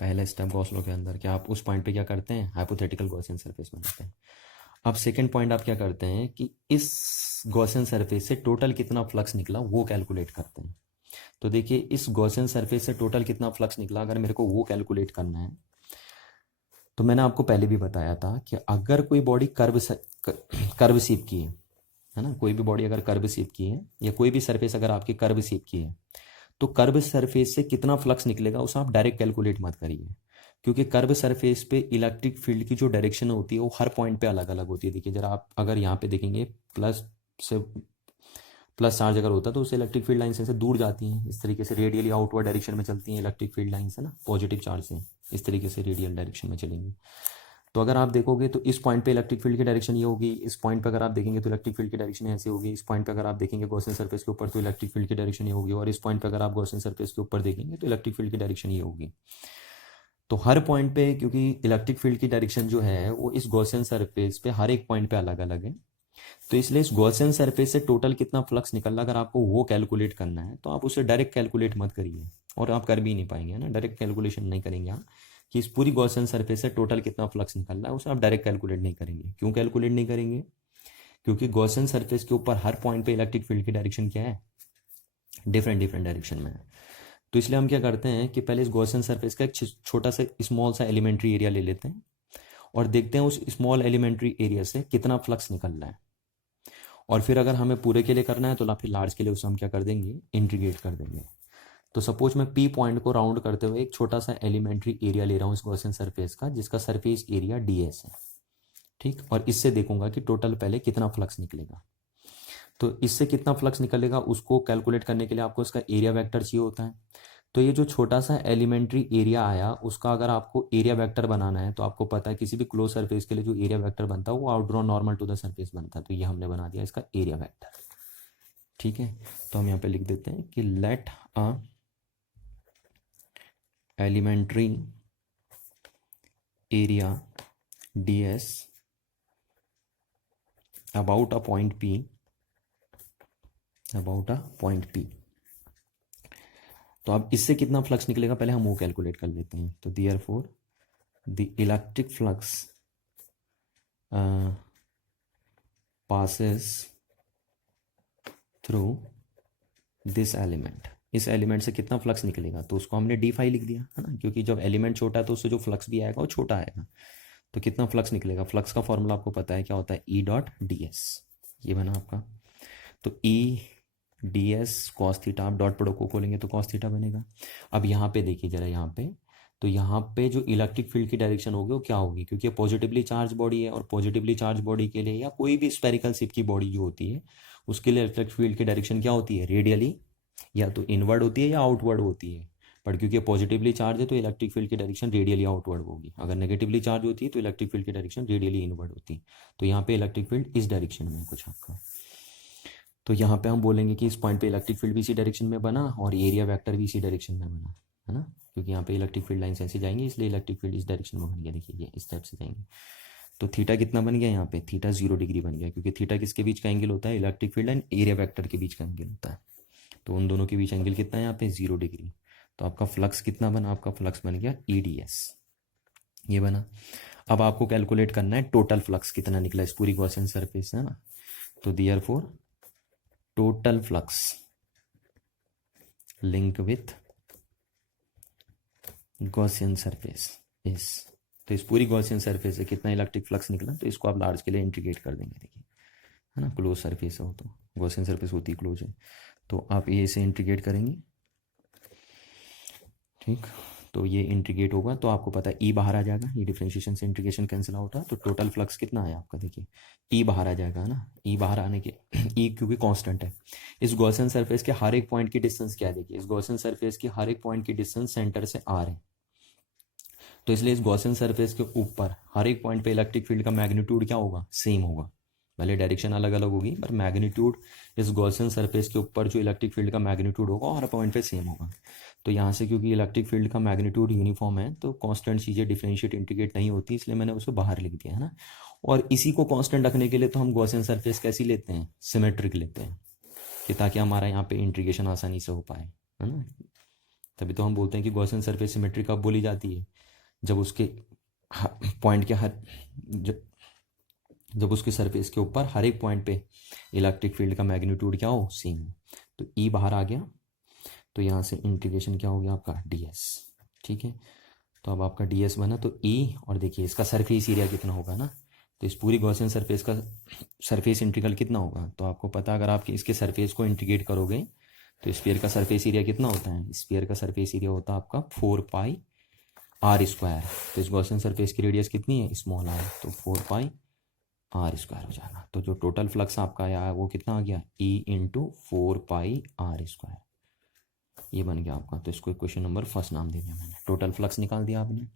पहला स्टेप गॉस लॉ के अंदर क्या आप उस पॉइंट पे क्या करते हैं, हाइपोथेटिकल गॉसियन सरफेस बनाते हैं। अब सेकंड पॉइंट आप क्या करते हैं कि इस गॉसियन सरफेस से टोटल कितना फ्लक्स निकला वो कैलकुलेट करते हैं। तो देखिए, इस गॉसियन सरफेस से टोटल कितना फ्लक्स निकला अगर मेरे को वो कैलकुलेट करना है, तो मैंने आपको पहले भी बताया था कि अगर कोई बॉडी कर्व शेप की है ना, कोई भी बॉडी अगर कर्व शेप की है या कोई भी सरफेस अगर आपकी कर्व शेप की है, तो कर्व सरफेस से कितना फ्लक्स निकलेगा उसे आप डायरेक्ट कैलकुलेट मत करिए, क्योंकि कर्व सरफेस पे इलेक्ट्रिक फील्ड की जो डायरेक्शन होती है वो हर पॉइंट पे अलग अलग होती है। देखिए जरा आप अगर यहाँ पे देखेंगे प्लस से प्लस चार्ज अगर होता है तो उससे इलेक्ट्रिक फील्ड लाइन से दूर जाती हैं, इस तरीके से रेडियली आउटवर्ड डायरेक्शन में चलती हैं इलेक्ट्रिक फील्ड लाइन से ना, पॉजिटिव चार्ज से इस तरीके से रेडियल डायरेक्शन में चलेंगी। तो अगर आप देखोगे तो इस पॉइंट पे इलेक्ट्रिक फील्ड की डायरेक्शन ये होगी, इस पॉइंट पे अगर आप देखेंगे तो इलेक्ट्रिक फील्ड की डायरेक्शन ऐसे होगी, इस पॉइंट पे अगर आप देखेंगे गॉसियन सरफेस के ऊपर तो इलेक्ट्रिक फील्ड की डायरेक्शन ये होगी, और इस पॉइंट पे अगर आप गॉसियन सरफेस के ऊपर देखेंगे तो इलेक्ट्रिक फील्ड की डायरेक्शन ये होगी। तो हर पॉइंट पे, क्योंकि इलेक्ट्रिक फील्ड की डायरेक्शन जो है वो इस गॉसियन सरफेस पे हर एक पॉइंट पे अलग अलग है, तो इसलिए इस गॉसियन सरफेस से टोटल कितना फ्लक्स निकल रहा, अगर आपको वो कैलकुलेट करना है तो आप उसे डायरेक्ट कैलकुलेट मत करिए, और आप कर भी नहीं पाएंगे ना, डायरेक्ट कैलकुलेशन नहीं करेंगे आप कि इस पूरी गॉसियन सरफेस से टोटल कितना फ्लक्स निकल रहा है, उसे आप डायरेक्ट कैलकुलेट नहीं करेंगे। क्यों कैलकुलेट नहीं करेंगे? क्योंकि गॉसियन सरफेस के ऊपर हर पॉइंट पे इलेक्ट्रिक फील्ड की डायरेक्शन क्या है, डिफरेंट डिफरेंट डायरेक्शन में है। तो इसलिए हम क्या करते हैं कि पहले इस गॉसियन सरफेस का एक छोटा सा स्मॉल सा एलिमेंट्री एरिया ले लेते हैं और देखते हैं उस स्मॉल एलिमेंट्री एरिया से कितना फ्लक्स निकल रहा है, और फिर अगर हमें पूरे के लिए करना है तो फिर लार्ज के लिए उसे हम क्या कर देंगे, इंटीग्रेट कर देंगे। तो सपोज मैं पी पॉइंट को राउंड करते हुए एक छोटा सा एलिमेंट्री एरिया ले रहा हूँ इस गॉसियन सरफेस का, जिसका सरफेस एरिया ds है, ठीक, और इससे देखूंगा कि टोटल पहले कितना फ्लक्स निकलेगा। तो इससे कितना फ्लक्स निकलेगा उसको कैलकुलेट करने के लिए आपको इसका एरिया वेक्टर चाहिए होता है। तो ये जो छोटा सा एलिमेंट्री एरिया आया उसका अगर आपको एरिया वेक्टर बनाना है तो आपको पता है किसी भी क्लोज सरफेस के लिए जो एरिया वेक्टर बनता है वो आउटड्रॉन नॉर्मल टू द सरफेस बनता है, तो ये हमने बना दिया इसका एरिया वेक्टर। ठीक है, तो हम यहाँ पे लिख देते हैं कि let a elementary area ds about a point P, तो अब इससे कितना फ्लक्स निकलेगा पहले हम वो कैलकुलेट कर लेते हैं। तो therefore the electric flux passes through this element, इस एलिमेंट से कितना फ्लक्स निकलेगा तो उसको हमने d फाई लिख दिया है ना, क्योंकि जब एलिमेंट छोटा है तो उससे जो फ्लक्स भी आएगा वो छोटा आएगा। तो कितना फ्लक्स निकलेगा, फ्लक्स का फॉर्मूला आपको पता है क्या होता है, ई डॉट डी एस, ये बना आपका। तो E D S cos theta, आप डॉट प्रोडक्ट को खोलेंगे तो कॉस थीटा बनेगा। अब यहाँ पे देखिए जरा, यहाँ पे तो यहाँ पे जो इलेक्ट्रिक फील्ड की डायरेक्शन होगी वो क्या होगी, क्योंकि ये पॉजिटिवली चार्ज बॉडी है, और पॉजिटिवली चार्ज बॉडी के लिए या कोई भी स्पेरिकल शिप की बॉडी जो होती है उसके लिए इलेक्ट्रिक फील्ड की डायरेक्शन क्या होती है, रेडियली या तो इनवर्ड होती है या आउटवर्ड होती है। पर क्योंकि पॉजिटिवली चार्ज है तो इलेक्ट्रिक फील्ड की डायरेक्शन रेडियली आउटवर्ड होगी, अगर नेगेटिवली चार्ज होती है तो इलेक्ट्रिक फील्ड की डायरेक्शन रेडियली इनवर्ड होती है। तो यहाँ पे इलेक्ट्रिक फील्ड इस डायरेक्शन में कुछ आपका, तो यहाँ पे हम बोलेंगे कि इस पॉइंट पे इलेक्ट्रिक फील्ड भी इसी डायरेक्शन में बना और एरिया वेक्टर भी इसी डायरेक्शन में बना, है ना, क्योंकि यहाँ पे इलेक्ट्रिक फील्ड लाइन ऐसे जाएंगी इसलिए इलेक्ट्रिक फील्ड इस डायरेक्शन में बन गया। देखिए ये इस टाइप से जाएंगे, तो थीटा कितना बन गया यहाँ पे, थीटा 0 डिग्री बन गया, क्योंकि थीटा किसके बीच का एंगल होता है, electric field and area vector के बीच का एंगल होता है। तो उन दोनों के बीच एंगल कितना है यहाँ पे, 0 डिग्री। तो आपका फ्लक्स कितना बना, आपका फ्लक्स बन गया ई डी एस, ये बना। अब आपको कैलकुलेट करना है टोटल फ्लक्स कितना निकला इस पूरी गॉसियन सरफेस है ना। तो therefore total flux link with Gaussian surface इस, तो इस पूरी गॉसियन सरफेस से कितना इलेक्ट्रिक फ्लक्स निकला, तो इसको आप लार्ज के लिए इंटीग्रेट कर देंगे। देखिए है ना, क्लोज सरफेस हो तो गॉसियन सरफेस होती क्लोज है, तो आप ये इसे इंटीग्रेट करेंगे, ठीक। तो ये इंटीग्रेट होगा तो आपको पता है ई बाहर आ जाएगा, ये डिफरेंशिएशन से इंटीग्रेशन कैंसिल आउट है, तो टोटल फ्लक्स कितना है आपका, देखिए ई बाहर आ जाएगा ना, ई बाहर आने के ई क्योंकि कांस्टेंट है। इस गॉसियन सरफेस के हर एक पॉइंट की डिस्टेंस क्या है, देखिए इस गॉसियन सरफेस की हर एक पॉइंट की डिस्टेंस सेंटर से आर है, तो इसलिए इस गॉसियन सरफेस के ऊपर हर एक पॉइंट पे इलेक्ट्रिक फील्ड का मैग्नीट्यूड क्या होगा, सेम होगा, भले डायरेक्शन अलग अलग होगी पर मैग्नीट्यूड इस गॉसियन सरफेस के ऊपर जो इलेक्ट्रिक फील्ड का मैग्नीट्यूड होगा हर पॉइंट पे सेम होगा। तो यहाँ से क्योंकि इलेक्ट्रिक फील्ड का मैग्नीट्यूड यूनिफॉर्म है तो कांस्टेंट चीज़ें डिफरेंशिएट इंटीग्रेट नहीं होती, इसलिए मैंने उसे बाहर लिख दिया है ना। और इसी को कांस्टेंट रखने के लिए तो हम गॉसियन सरफेस कैसी लेते हैं, सिमेट्रिक लेते हैं, कि ताकि हमारा यहाँ पे इंटीग्रेशन आसानी से हो पाए, है ना। तभी तो हम बोलते हैं कि गॉसियन सरफेस सिमेट्रिक कब बोली जाती है, जब उसके पॉइंट के जब उसके सरफेस के ऊपर हर एक पॉइंट पे इलेक्ट्रिक फील्ड का मैग्नीट्यूड क्या हो, सेम हो। तो ई बाहर आ गया, तो यहाँ से इंटीग्रेशन क्या हो गया आपका ds, ठीक है। तो अब आपका ds बना तो ई, और देखिए इसका सरफेस एरिया कितना होगा ना, तो इस पूरी गॉसियन सरफेस का सरफेस इंटीग्रल कितना होगा, तो आपको पता अगर आप इसके सरफेस को इंटीग्रेट करोगे तो स्फीयर का सरफेस एरिया कितना होता है? स्फीयर का सरफेस एरिया होता है आपका 4πr²। तो इस गॉसियन सरफेस की रेडियस कितनी है? स्मॉल r, तो 4πr² हो जाएगा। तो जो टोटल फ्लक्स आपका आया वो कितना आ गया? E × 4πr²। ये बन गया आपका। तो इसको क्वेश्चन नंबर फर्स्ट नाम दे दिया मैंने, टोटल फ्लक्स निकाल दिया आपने।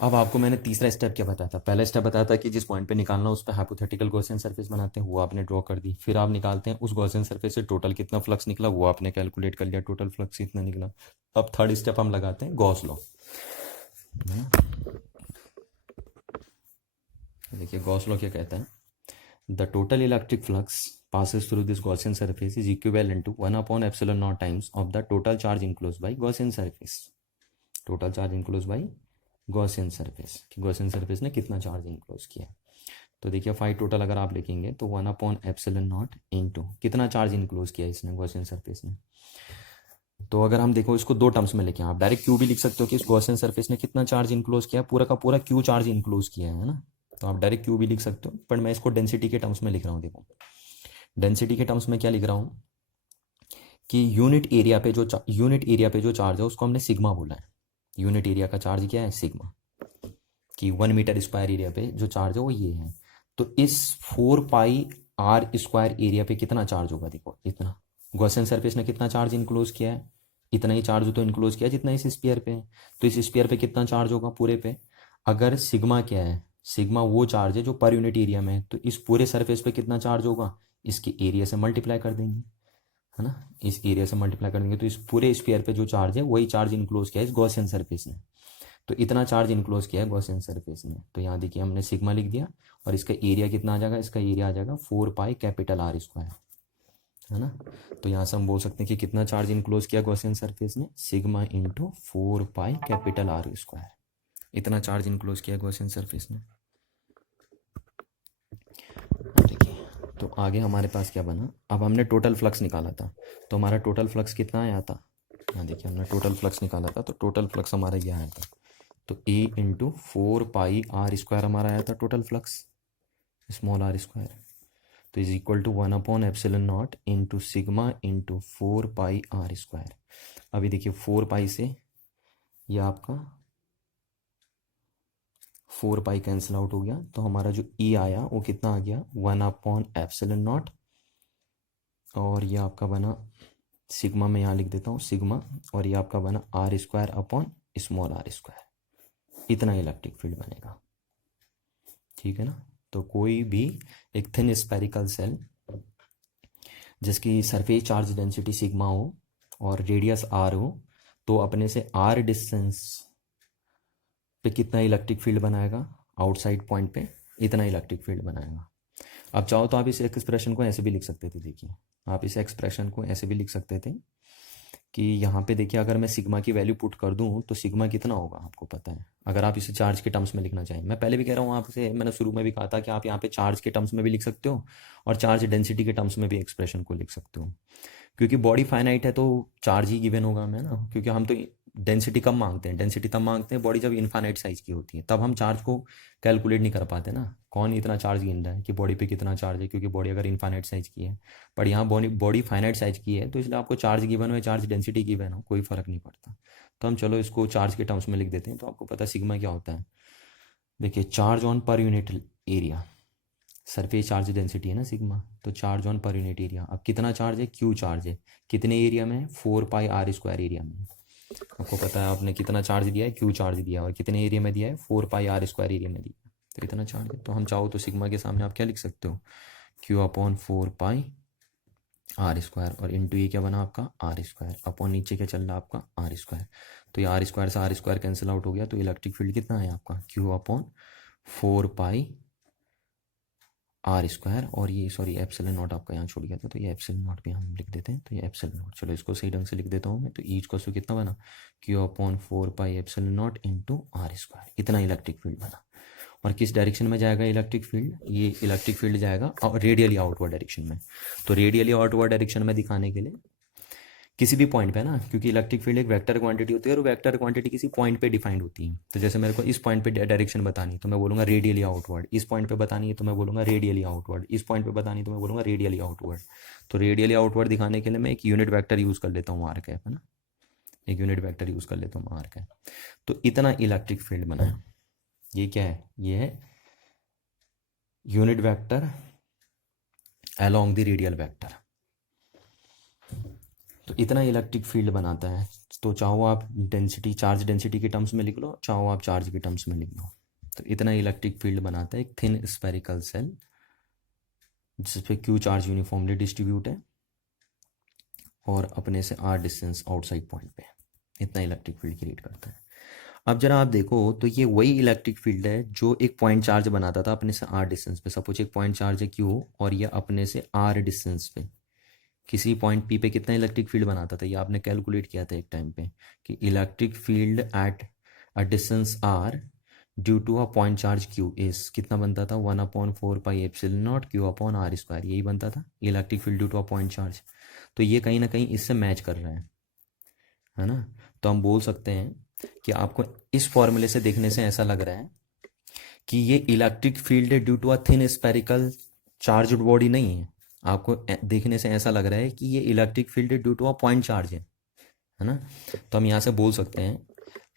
अब आपको मैंने तीसरा स्टेप क्या बताया था? पहला स्टेप बताया था कि जिस पॉइंट पे निकालना उस पर हाइपोथेटिकल गॉसियन सरफेस बनाते हैं, वो आपने ड्रॉ कर दी। फिर आप निकालते हैं उस गॉसियन सरफेस से टोटल कितना फ्लक्स निकला, वो आपने कैलकुलेट कर लिया, टोटल फ्लक्स कितना निकला। अब थर्ड स्टेप हम लगाते हैं गॉस लॉ। देखिए गॉस लॉ क्या कहता है? The total electric flux passes through this Gaussian surface is equivalent to 1/epsilon naught times of the total charge enclosed by Gaussian surface. Total charge enclose by Gaussian surface, कि Gaussian surface ने कितना charge enclose किया। तो देखिए phi total अगर आप लिखेंगे तो 1/epsilon naught इंटू कितना चार्ज इनक्लोज किया इसने, गॉसियन सरफेस ने। तो अगर हम देखो इसको दो टर्म्स में लिखें, आप डायरेक्ट क्यू भी लिख सकते हो कि इस गॉसियन सरफेस ने कितना चार्ज इनक्लोज किया, पूरा का पूरा क्यू चार्ज इनक्लोज किया है ना। तो आप डायरेक्ट क्यू भी लिख सकते हो, पर मैं इसको डेंसिटी के टर्म्स में लिख रहा हूँ। देखो डेंसिटी के टर्म्स में क्या लिख रहा हूँ कि यूनिट एरिया पे जो चार्ज है उसको हमने सिग्मा बोला है। यूनिट एरिया का चार्ज क्या है? सिग्मा। कि 1 मीटर स्क्वायर एरिया पे जो चार्ज है वो ये है। तो इस 4πr² एरिया पे कितना चार्ज होगा? देखो इतना। गॉसियन सरफेस ने कितना चार्ज इनक्लोज किया है? इतना ही चार्ज तो इनक्लोज किया जितना इस स्फीयर पे है। तो इस स्फीयर पे कितना चार्ज होगा पूरे पे? अगर सिग्मा क्या है? सिग्मा वो चार्ज है जो पर यूनिट एरिया में है। तो इस पूरे सरफेस पे कितना चार्ज होगा? इसके एरिया से मल्टीप्लाई कर देंगे, है ना। इस एरिया से मल्टीप्लाई कर देंगे तो इस पूरे स्फीयर पे जो चार्ज है वही चार्ज इनक्लोज किया है इस गॉसियन सरफेस ने। तो इतना चार्ज इनक्लोज किया है गॉसियन सरफेस ने। तो यहाँ देखिए हमने सिग्मा लिख दिया और इसका एरिया कितना आ जाएगा? इसका एरिया आ जाएगा 4πR², है ना। तो यहाँ से हम बोल सकते हैं कि कितना चार्ज इनक्लोज किया गॉसियन सरफेस ने? Sigma into 4πR²। इतना चार्ज इनक्लोज किया गॉसियन सरफेस ने। देखिए तो आगे हमारे पास क्या बना? अब हमने टोटल फ्लक्स निकाला था, तो हमारा टोटल फ्लक्स कितना आया था? यहाँ देखिए हमने टोटल फ्लक्स निकाला था, तो टोटल फ्लक्स हमारा यह आया था। तो E × 4πR² हमारा आया था टोटल फ्लक्स, स्मॉल r²। तो is equal to 1/epsilon naught into sigma into 4πR²। अभी देखिए 4π से यह आपका 4π कैंसिल आउट हो गया। तो हमारा जो E आया वो कितना आ गया? 1/epsilon naught। और ये आपका बना सिग्मा, में यहाँ लिख देता हूँ सिग्मा, और ये आपका बना r²/स्मॉल r²। इतना इलेक्ट्रिक फील्ड बनेगा, ठीक है ना। तो कोई भी एक थिन स्फेरिकल सेल जिसकी सरफेस चार्ज डेंसिटी सिग्मा हो और रेडियस r हो, तो अपने से r डिस्टेंस पे कितना इलेक्ट्रिक फील्ड बनाएगा? आउटसाइड पॉइंट पे इतना इलेक्ट्रिक फील्ड बनाएगा। अब चाहो तो आप इस एक्सप्रेशन को ऐसे भी लिख सकते थे। देखिए आप इस एक्सप्रेशन को ऐसे भी लिख सकते थे कि यहाँ पे देखिए अगर मैं सिग्मा की वैल्यू पुट कर दूँ तो सिग्मा कितना होगा आपको पता है। अगर आप इसे चार्ज के टर्म्स में लिखना चाहें, मैं पहले भी कह रहा हूँ आपसे, मैंने शुरू में भी कहा था कि आप यहाँ पे चार्ज के टर्म्स में भी लिख सकते हो और चार्ज डेंसिटी के टर्म्स में भी एक्सप्रेशन को लिख सकते हो। क्योंकि बॉडी फाइनाइट है तो चार्ज ही गिवन होगा हमें ना, क्योंकि हम तो डेंसिटी कम मांगते हैं। डेंसिटी तब मांगते हैं बॉडी जब इनफाइनाइट साइज की होती है, तब हम चार्ज को कैलकुलेट नहीं कर पाते ना। कौन इतना चार्ज गिन रहा है कि बॉडी पे कितना चार्ज है, क्योंकि बॉडी अगर इनफाइनाइट साइज की है। पर यहाँ बॉडी फाइनाइट साइज की है, तो इसलिए आपको चार्ज गिवन हो, चार्ज डेंसिटी गिवन हो, कोई फर्क नहीं पड़ता। तो हम चलो इसको चार्ज के टर्म्स में लिख देते हैं। तो आपको पता सिग्मा क्या होता है। देखिए charge on per unit area, surface charge density है ना सिग्मा, तो charge on per unit area. अब कितना चार्ज है? क्यू चार्ज है। कितने एरिया में? 4πR² एरिया में। आपको पता है आपने कितना चार्ज दिया है? क्यू चार्ज दिया, और कितने एरिया में दिया है? 4πR² एरिया में दिया, तो इतना चार्ज है। तो हम चाहो तो सिग्मा के सामने आप क्या लिख सकते हो? Q/4πR², और इंटू ये क्या बना आपका? R², अपॉन नीचे क्या चल रहा है आपका? R²। तो ये R² से R² कैंसिल आउट हो गया, तो इलेक्ट्रिक फील्ड कितना है आपका? Q/4πR²। और ये सॉरी एप्सिलॉन नॉट आपका यहाँ छोड़ गया था, तो ये एप्सिलॉन नॉट भी हम लिख देते हैं। तो ये एप्सिलॉन नॉट, चलो इसको सही ढंग से लिख देता हूँ मैं। तो ईच को कितना बना? Q/4πε0 into R²। इतना इलेक्ट्रिक फील्ड बना। और किस डायरेक्शन में जाएगा इलेक्ट्रिक फील्ड? ये इलेक्ट्रिक फील्ड जाएगा रेडियली आउटवर्ड डायरेक्शन में। तो रेडियली आउटवर्ड डायरेक्शन में दिखाने के लिए किसी भी पॉइंट पे ना, क्योंकि इलेक्ट्रिक फील्ड एक वेक्टर क्वांटिटी होती है और वेक्टर क्वांटिटी किसी पॉइंट पे डिफाइंड होती है। तो जैसे मेरे को इस पॉइंट पे डायरेक्शन बतानी है तो मैं बोलूँगा रेडियली आउटवर्ड, इस पॉइंट पे बतानी है तो मैं बोलूँगा रेडियली आउटवर्ड, इस पॉइंट पे बतानी है तो मैं बोलूँगा रेडियली आउटवर्ड। तो रेडियली आउटवर्ड दिखाने के लिए मैं एक यूनिट वेक्टर यूज़ कर लेता हूँ आर कैप, है ना, एक यूनिट वेक्टर यूज़ कर लेता हूँ आर कैप। तो इतना इलेक्ट्रिक फील्ड बना है। ये क्या है? ये है unit vector along the radial vector. तो इतना इलेक्ट्रिक फील्ड बनाता है। तो चाहो आप डेंसिटी, चार्ज डेंसिटी के टर्म्स में लिख लो, चाहो आप चार्ज के टर्म्स में लिख लो। तो इतना इलेक्ट्रिक फील्ड बनाता है एक थिन स्फेरिकल सेल जिस पे क्यू चार्ज यूनिफॉर्मली डिस्ट्रीब्यूट है और अपने से आर डिस्टेंस आउटसाइड पॉइंट पे इतना इलेक्ट्रिक फील्ड क्रिएट करता है। अब जरा आप देखो तो ये वही इलेक्ट्रिक फील्ड है जो एक पॉइंट चार्ज बनाता था अपने से आर डिस्टेंस पे। सपोज एक पॉइंट चार्ज है क्यू और ये अपने से आर डिस्टेंस पे किसी पॉइंट पी पे कितना इलेक्ट्रिक फील्ड बनाता था, ये आपने कैलकुलेट किया था एक टाइम पे कि electric field at a distance R due to a point charge Q is कितना बनता था, 1/4πε0 क्यू अपॉन आर स्क्वायर, यही बनता था electric field due to a point charge. तो ये कहीं ना कहीं इससे मैच कर रहा है ना। तो हम बोल सकते हैं कि आपको इस फॉर्मूले से देखने से ऐसा लग रहा है कि ये electric field due to a thin spherical charge body नहीं है। आपको देखने से ऐसा लग रहा है कि ये electric field due to a point charge है ना। तो हम यहाँ से बोल सकते हैं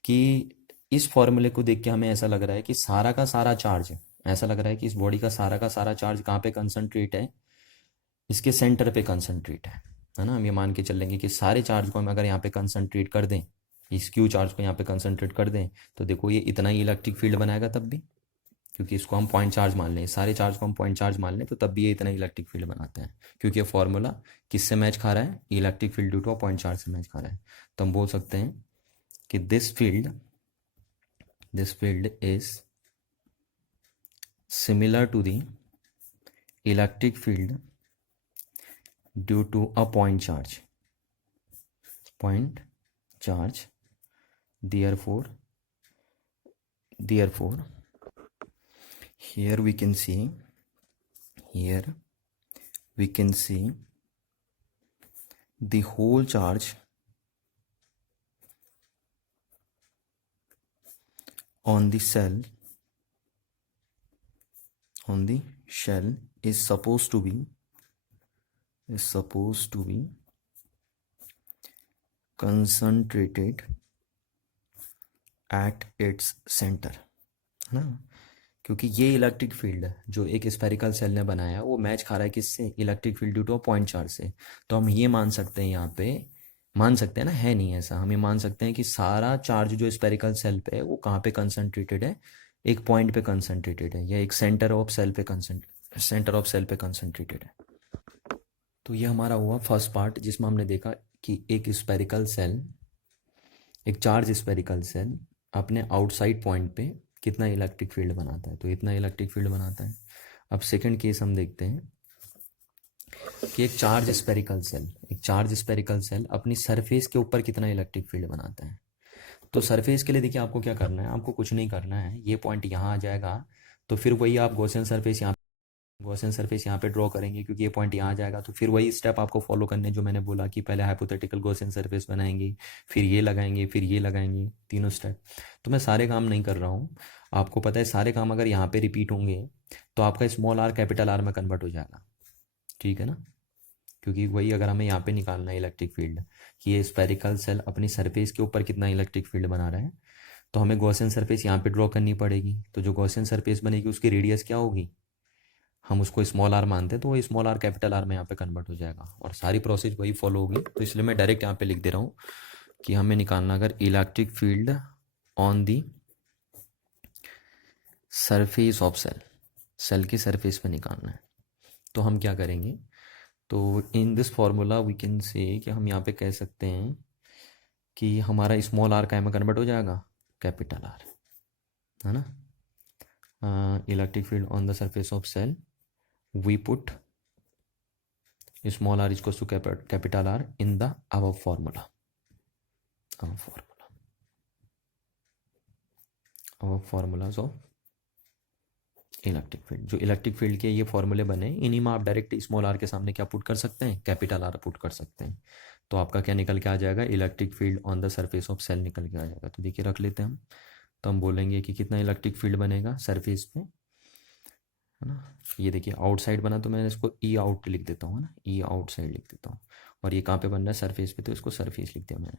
कि इस फॉर्मूले को देख के हमें ऐसा लग रहा है कि सारा का सारा चार्ज, ऐसा लग रहा है कि इस बॉडी का सारा चार्ज कहाँ पे कंसंट्रेट है, इसके सेंटर पे कंसंट्रेट है ना। हम ये मान के चलेंगे कि सारे चार्ज को हम अगर यहाँ पे कंसंट्रेट कर दें, इस क्यू चार्ज को यहाँ पे कंसंट्रेट कर दें, तो देखो ये इतना ही इलेक्ट्रिक फील्ड बनाएगा तब भी, क्योंकि इसको हम पॉइंट चार्ज मान लें, सारे चार्ज को हम पॉइंट चार्ज मान लें, तो तब भी ये इतना इलेक्ट्रिक फील्ड बनाते हैं। क्योंकि ये फॉर्मूला किससे मैच खा रहा है, electric field due to point charge से मैच खा रहा है। तो हम बोल सकते हैं कि this field is similar to the electric field due to a point charge therefore here we can see the whole charge on the shell is supposed to be concentrated at its center, है ना। क्योंकि ये electric field जो एक spherical shell ने बनाया वो match खा रहा है किससे, electric field due to point charge से। तो हम ये मान सकते हैं, यहाँ पे मान सकते हैं ना, है नहीं ऐसा, हम ये मान सकते हैं कि सारा चार्ज जो स्फेरिकल सेल पे है वो कहाँ पे कंसंट्रेटेड है, एक पॉइंट पे कंसंट्रेटेड है या एक सेंटर ऑफ सेल पे कंसंट्रेटेड है। तो ये हमारा हुआ फर्स्ट पार्ट जिसमें हमने देखा कि एक चार्ज स्फेरिकल सेल अपने आउटसाइड पॉइंट पे कितना इलेक्ट्रिक फील्ड बनाता है, तो इतना इलेक्ट्रिक फील्ड बनाता है। अब सेकंड केस हम देखते हैं कि एक चार्ज स्फेरिकल सेल अपनी सरफेस के ऊपर कितना इलेक्ट्रिक फील्ड बनाता है। तो सरफेस के लिए देखिए आपको क्या करना है, आपको कुछ नहीं करना है, ये पॉइंट यहाँ आ जाएगा तो फिर वही आप गॉसियन सरफेस यहाँ पे ड्रॉ करेंगे, क्योंकि ये पॉइंट यहाँ आ जाएगा। तो फिर वही स्टेप आपको फॉलो करने जो मैंने बोला कि पहले हाइपोथेटिकल गॉसियन सरफेस बनाएंगे, फिर ये लगाएंगे, तीनों स्टेप। तो मैं सारे काम नहीं कर रहा हूँ, आपको पता है सारे काम अगर यहाँ पे रिपीट होंगे तो आपका स्मॉल आर कैपिटल आर में कन्वर्ट हो जाएगा, ठीक है ना। क्योंकि वही अगर हमें यहाँ पे निकालना है इलेक्ट्रिक फील्ड कि ये स्फेरिकल सेल अपनी सरफेस के ऊपर कितना इलेक्ट्रिक फील्ड बना रहा है, तो हमें गॉसियन सरफेस यहाँ पे ड्रॉ करनी पड़ेगी। तो जो गॉसियन सरफेस बनेगी उसकी रेडियस क्या होगी, हम उसको स्मॉल आर मानते हैं, तो वो स्मॉल आर कैपिटल आर में यहाँ पे कन्वर्ट हो जाएगा और सारी प्रोसेस वही फॉलो होगी। तो इसलिए मैं डायरेक्ट यहाँ पे लिख दे रहा हूँ कि हमें निकालना अगर electric field on the surface of shell की सरफेस पे निकालना है, तो हम क्या करेंगे, तो in this formula we can say कि हम यहाँ पे कह सकते हैं कि हमारा स्मॉल आर का में कन्वर्ट हो जाएगा कैपिटल आर, है ना। Electric field on the surface of shell we put small r is equals to capital R in the above formulas of electric field, जो इलेक्ट्रिक फील्ड के ये फॉर्मूले बने इन्हीं में आप डायरेक्ट स्मॉल आर के सामने क्या पुट कर सकते हैं, कैपिटल आर पुट कर सकते हैं। तो आपका क्या निकल के आ जाएगा, electric field on the surface of shell निकल के आ जाएगा। तो देखिए रख लेते हैं हम। तो हम बोलेंगे कि कितना इलेक्ट्रिक फील्ड बनेगा सरफेस पे, है ना। ये देखिए आउटसाइड बना तो मैं इसको ई आउट लिख देता हूँ, है ना, ई आउटसाइड लिख देता हूँ। और ये कहाँ पे बन रहा है, सरफेस पे, तो इसको सरफेस लिख दिया मैंने।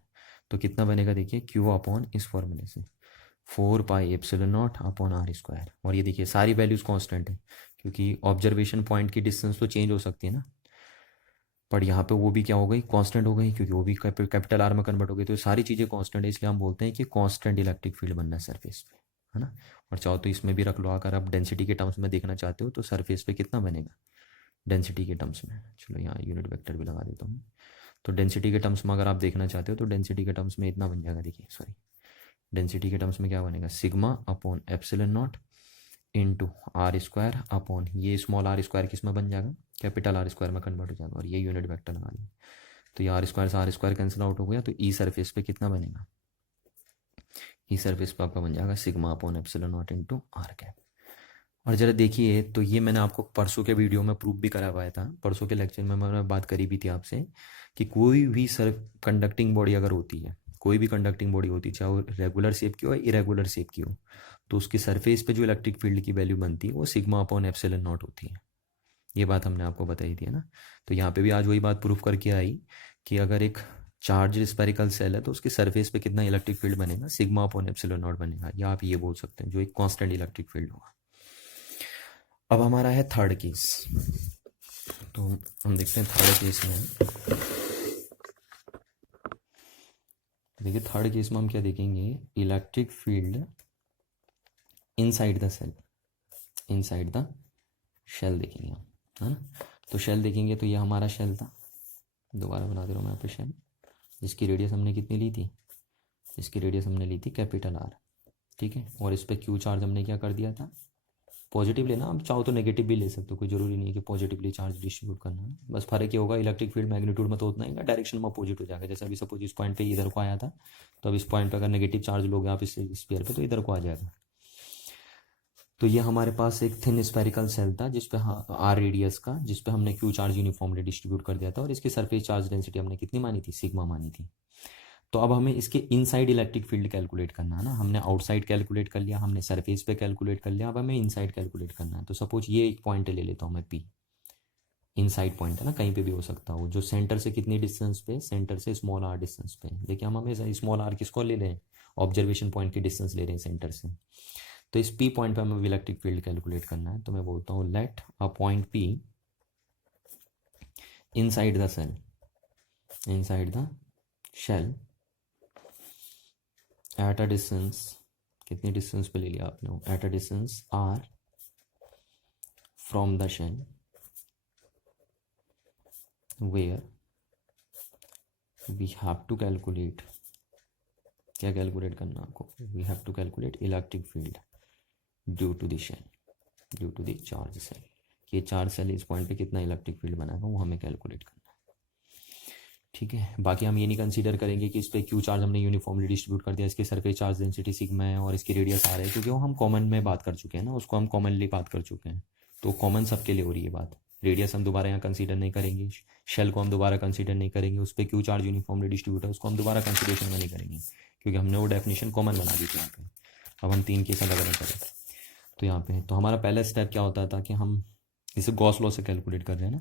तो कितना बनेगा देखिए, क्यू अपॉन इस फॉर्मूले से 4πε0 अपॉन आर स्क्वायर। और ये देखिए सारी वैल्यूज़ कांस्टेंट है, क्योंकि ऑब्जर्वेशन पॉइंट की डिस्टेंस तो चेंज हो सकती है ना, पर यहाँ पे वो भी क्या हो गई, कांस्टेंट हो गई, क्योंकि वो भी कैपिटल आर में कन्वर्ट हो गई। तो ये सारी चीज़ें कांस्टेंट है, इसलिए हम बोलते हैं कि कांस्टेंट इलेक्ट्रिक फील्ड बनना है सरफेस पे, है ना। और चाहो तो इसमें भी रख लो, अगर आप डेंसिटी के टर्म्स में देखना चाहते हो तो सरफेस पे कितना बनेगा डेंसिटी के टर्म्स में। चलो यहाँ यूनिट वेक्टर भी लगा देता हूँ। तो डेंसिटी के टर्म्स में अगर आप देखना चाहते हो तो डेंसिटी के टर्म्स में इतना बन जाएगा, देखिए सॉरी, डेंसिटी के टर्म्स में क्या बनेगा, sigma upon epsilon naught into R square upon ये स्मॉल आर स्क्वायर किस में बन जाएगा, कैपिटल आर स्क्वायर में कन्वर्ट हो जाएगा। और ये यूनिट वेक्टर लगा देंगे, तो ये आर स्क्वायर से आर स्क्वायर कैंसिल आउट हो गया। तो ई सरफेस पे कितना बनेगा, ई सरफेस पे आपका बन जाएगा sigma upon epsilon naught into R cap. और ज़रा देखिए, तो ये मैंने आपको परसों के वीडियो में प्रूफ भी करा पाया था, परसों के लेक्चर में मैंने बात करी भी थी आपसे कि कोई भी सर कंडक्टिंग बॉडी अगर होती है, कोई भी कंडक्टिंग बॉडी होती है, चाहे वो रेगुलर शेप की हो या इरेगुलर शेप की हो, तो उसकी सरफेस पे जो इलेक्ट्रिक फील्ड की वैल्यू बनती है वो सिग्मा अपॉन एप्सिलॉन नॉट होती है। ये बात हमने आपको बताई थी, है ना। तो यहाँ पे भी आज वही बात प्रूफ करके आई कि अगर एक चार्ज स्पेरिकल सेल है तो उसकी सरफेस पे कितना इलेक्ट्रिक फील्ड बनेगा, सिग्मा अपॉन एप्सिलॉन नॉट बनेगा, या आप ये बोल सकते हैं जो एक कांस्टेंट इलेक्ट्रिक फील्ड होगा। अब हमारा है थर्ड केस, तो हम देखते हैं थर्ड केस में। देखिए थर्ड केस में हम क्या देखेंगे, electric field inside the shell, inside the shell देखेंगे हम, है ना। तो शेल देखेंगे, तो ये हमारा शेल था, दोबारा बना दे रहा हूँ मैं यहाँ पे शेल, जिसकी रेडियस हमने कितनी ली थी, इसकी रेडियस हमने ली थी कैपिटल आर, ठीक है। और इस पर क्यू चार्ज हमने क्या कर दिया था, पॉजिटिव लेना, आप चाहो तो नेगेटिव भी ले सकते हो, कोई जरूरी नहीं है कि पॉजिटिवली चार्ज डिस्ट्रीब्यूट करना है। बस फर्क ये होगा, इलेक्ट्रिक फील्ड मैग्नीट्यूड में तो उतना ही, डायरेक्शन में अपोजिट हो जाएगा। जैसे अभी सपोज इस पॉइंट पे इधर को आया था, तो अब इस पॉइंट पे अगर नेगेटिव चार्ज लोगे आप इस स्फीयर पे, तो इधर को आ जाएगा। तो ये हमारे पास एक थिन स्पेरिकल सेल था जिसपे आर रेडियस का, जिसपे हमने क्यू चार्ज यूनिफॉर्मली डिस्ट्रीब्यूट कर दिया था, और इसकी सरफेस चार्ज डेंसिटी हमने कितनी मानी थी, सिग्मा मानी थी। तो अब हमें इसके इनसाइड इलेक्ट्रिक फील्ड कैलकुलेट करना है ना, हमने आउटसाइड कैलकुलेट कर लिया, हमने सरफेस पे कैलकुलेट कर लिया, अब हमें इनसाइड कैलकुलेट करना है। तो सपोज ये एक पॉइंट ले लेता हूँ मैं पी, इनसाइड पॉइंट है ना, कहीं पे भी हो सकता हो, जो सेंटर से कितनी डिस्टेंस पे, सेंटर से स्मॉल आर डिस्टेंस पे। देखिए हम हमें स्मॉल आर किसको ले रहे हैं, ऑब्जर्वेशन पॉइंट की डिस्टेंस ले रहे हैं सेंटर से। तो इस पी पॉइंट पे हमें इलेक्ट्रिक फील्ड कैलकुलेट करना है। तो मैं बोलता हूँ let a point P inside the shell, inside the shell at a distance, कितनी डिस्टेंस पे ले लिया आपने, at a distance R from the shell where we have to calculate, क्या कैलकुलेट करना आपको, we have to calculate electric field due to the shell, due to the charge shell. ये charge shell इस point पे कितना electric field बनाएगा वो हमें कैलकुलेट करना है, ठीक है। बाकी हम ये नहीं कंसीडर करेंगे कि इस पर क्यू चार्ज हमने यूनिफॉर्मली डिस्ट्रीब्यूट कर दिया, इसकी सरफेस चार्ज डेंसिटी सिग्मा है और इसकी रेडियस आ रही है, क्योंकि वो हम कॉमन में बात कर चुके हैं ना, उसको हम कॉमनली बात कर चुके हैं, तो कॉमन सबके लिए हो रही है बात। रेडियस हम दोबारा यहाँ कंसीडर नहीं करेंगे, शेल को हम दोबारा कंसीडर नहीं करेंगे, उस पर क्यू चार्ज यूनिफॉर्मली डिस्ट्रीब्यूट है उसको हम दोबारा कंसिडरेशन में नहीं करेंगे, क्योंकि हमने वो डेफिनेशन कॉमन बना दी थी यहाँ पे। अब हम तीन केस अलग अलग करें, तो यहाँ पे तो हमारा पहला स्टेप क्या होता था कि हम इसे गॉस लॉ से कैलकुलेट कर रहे हैं ना।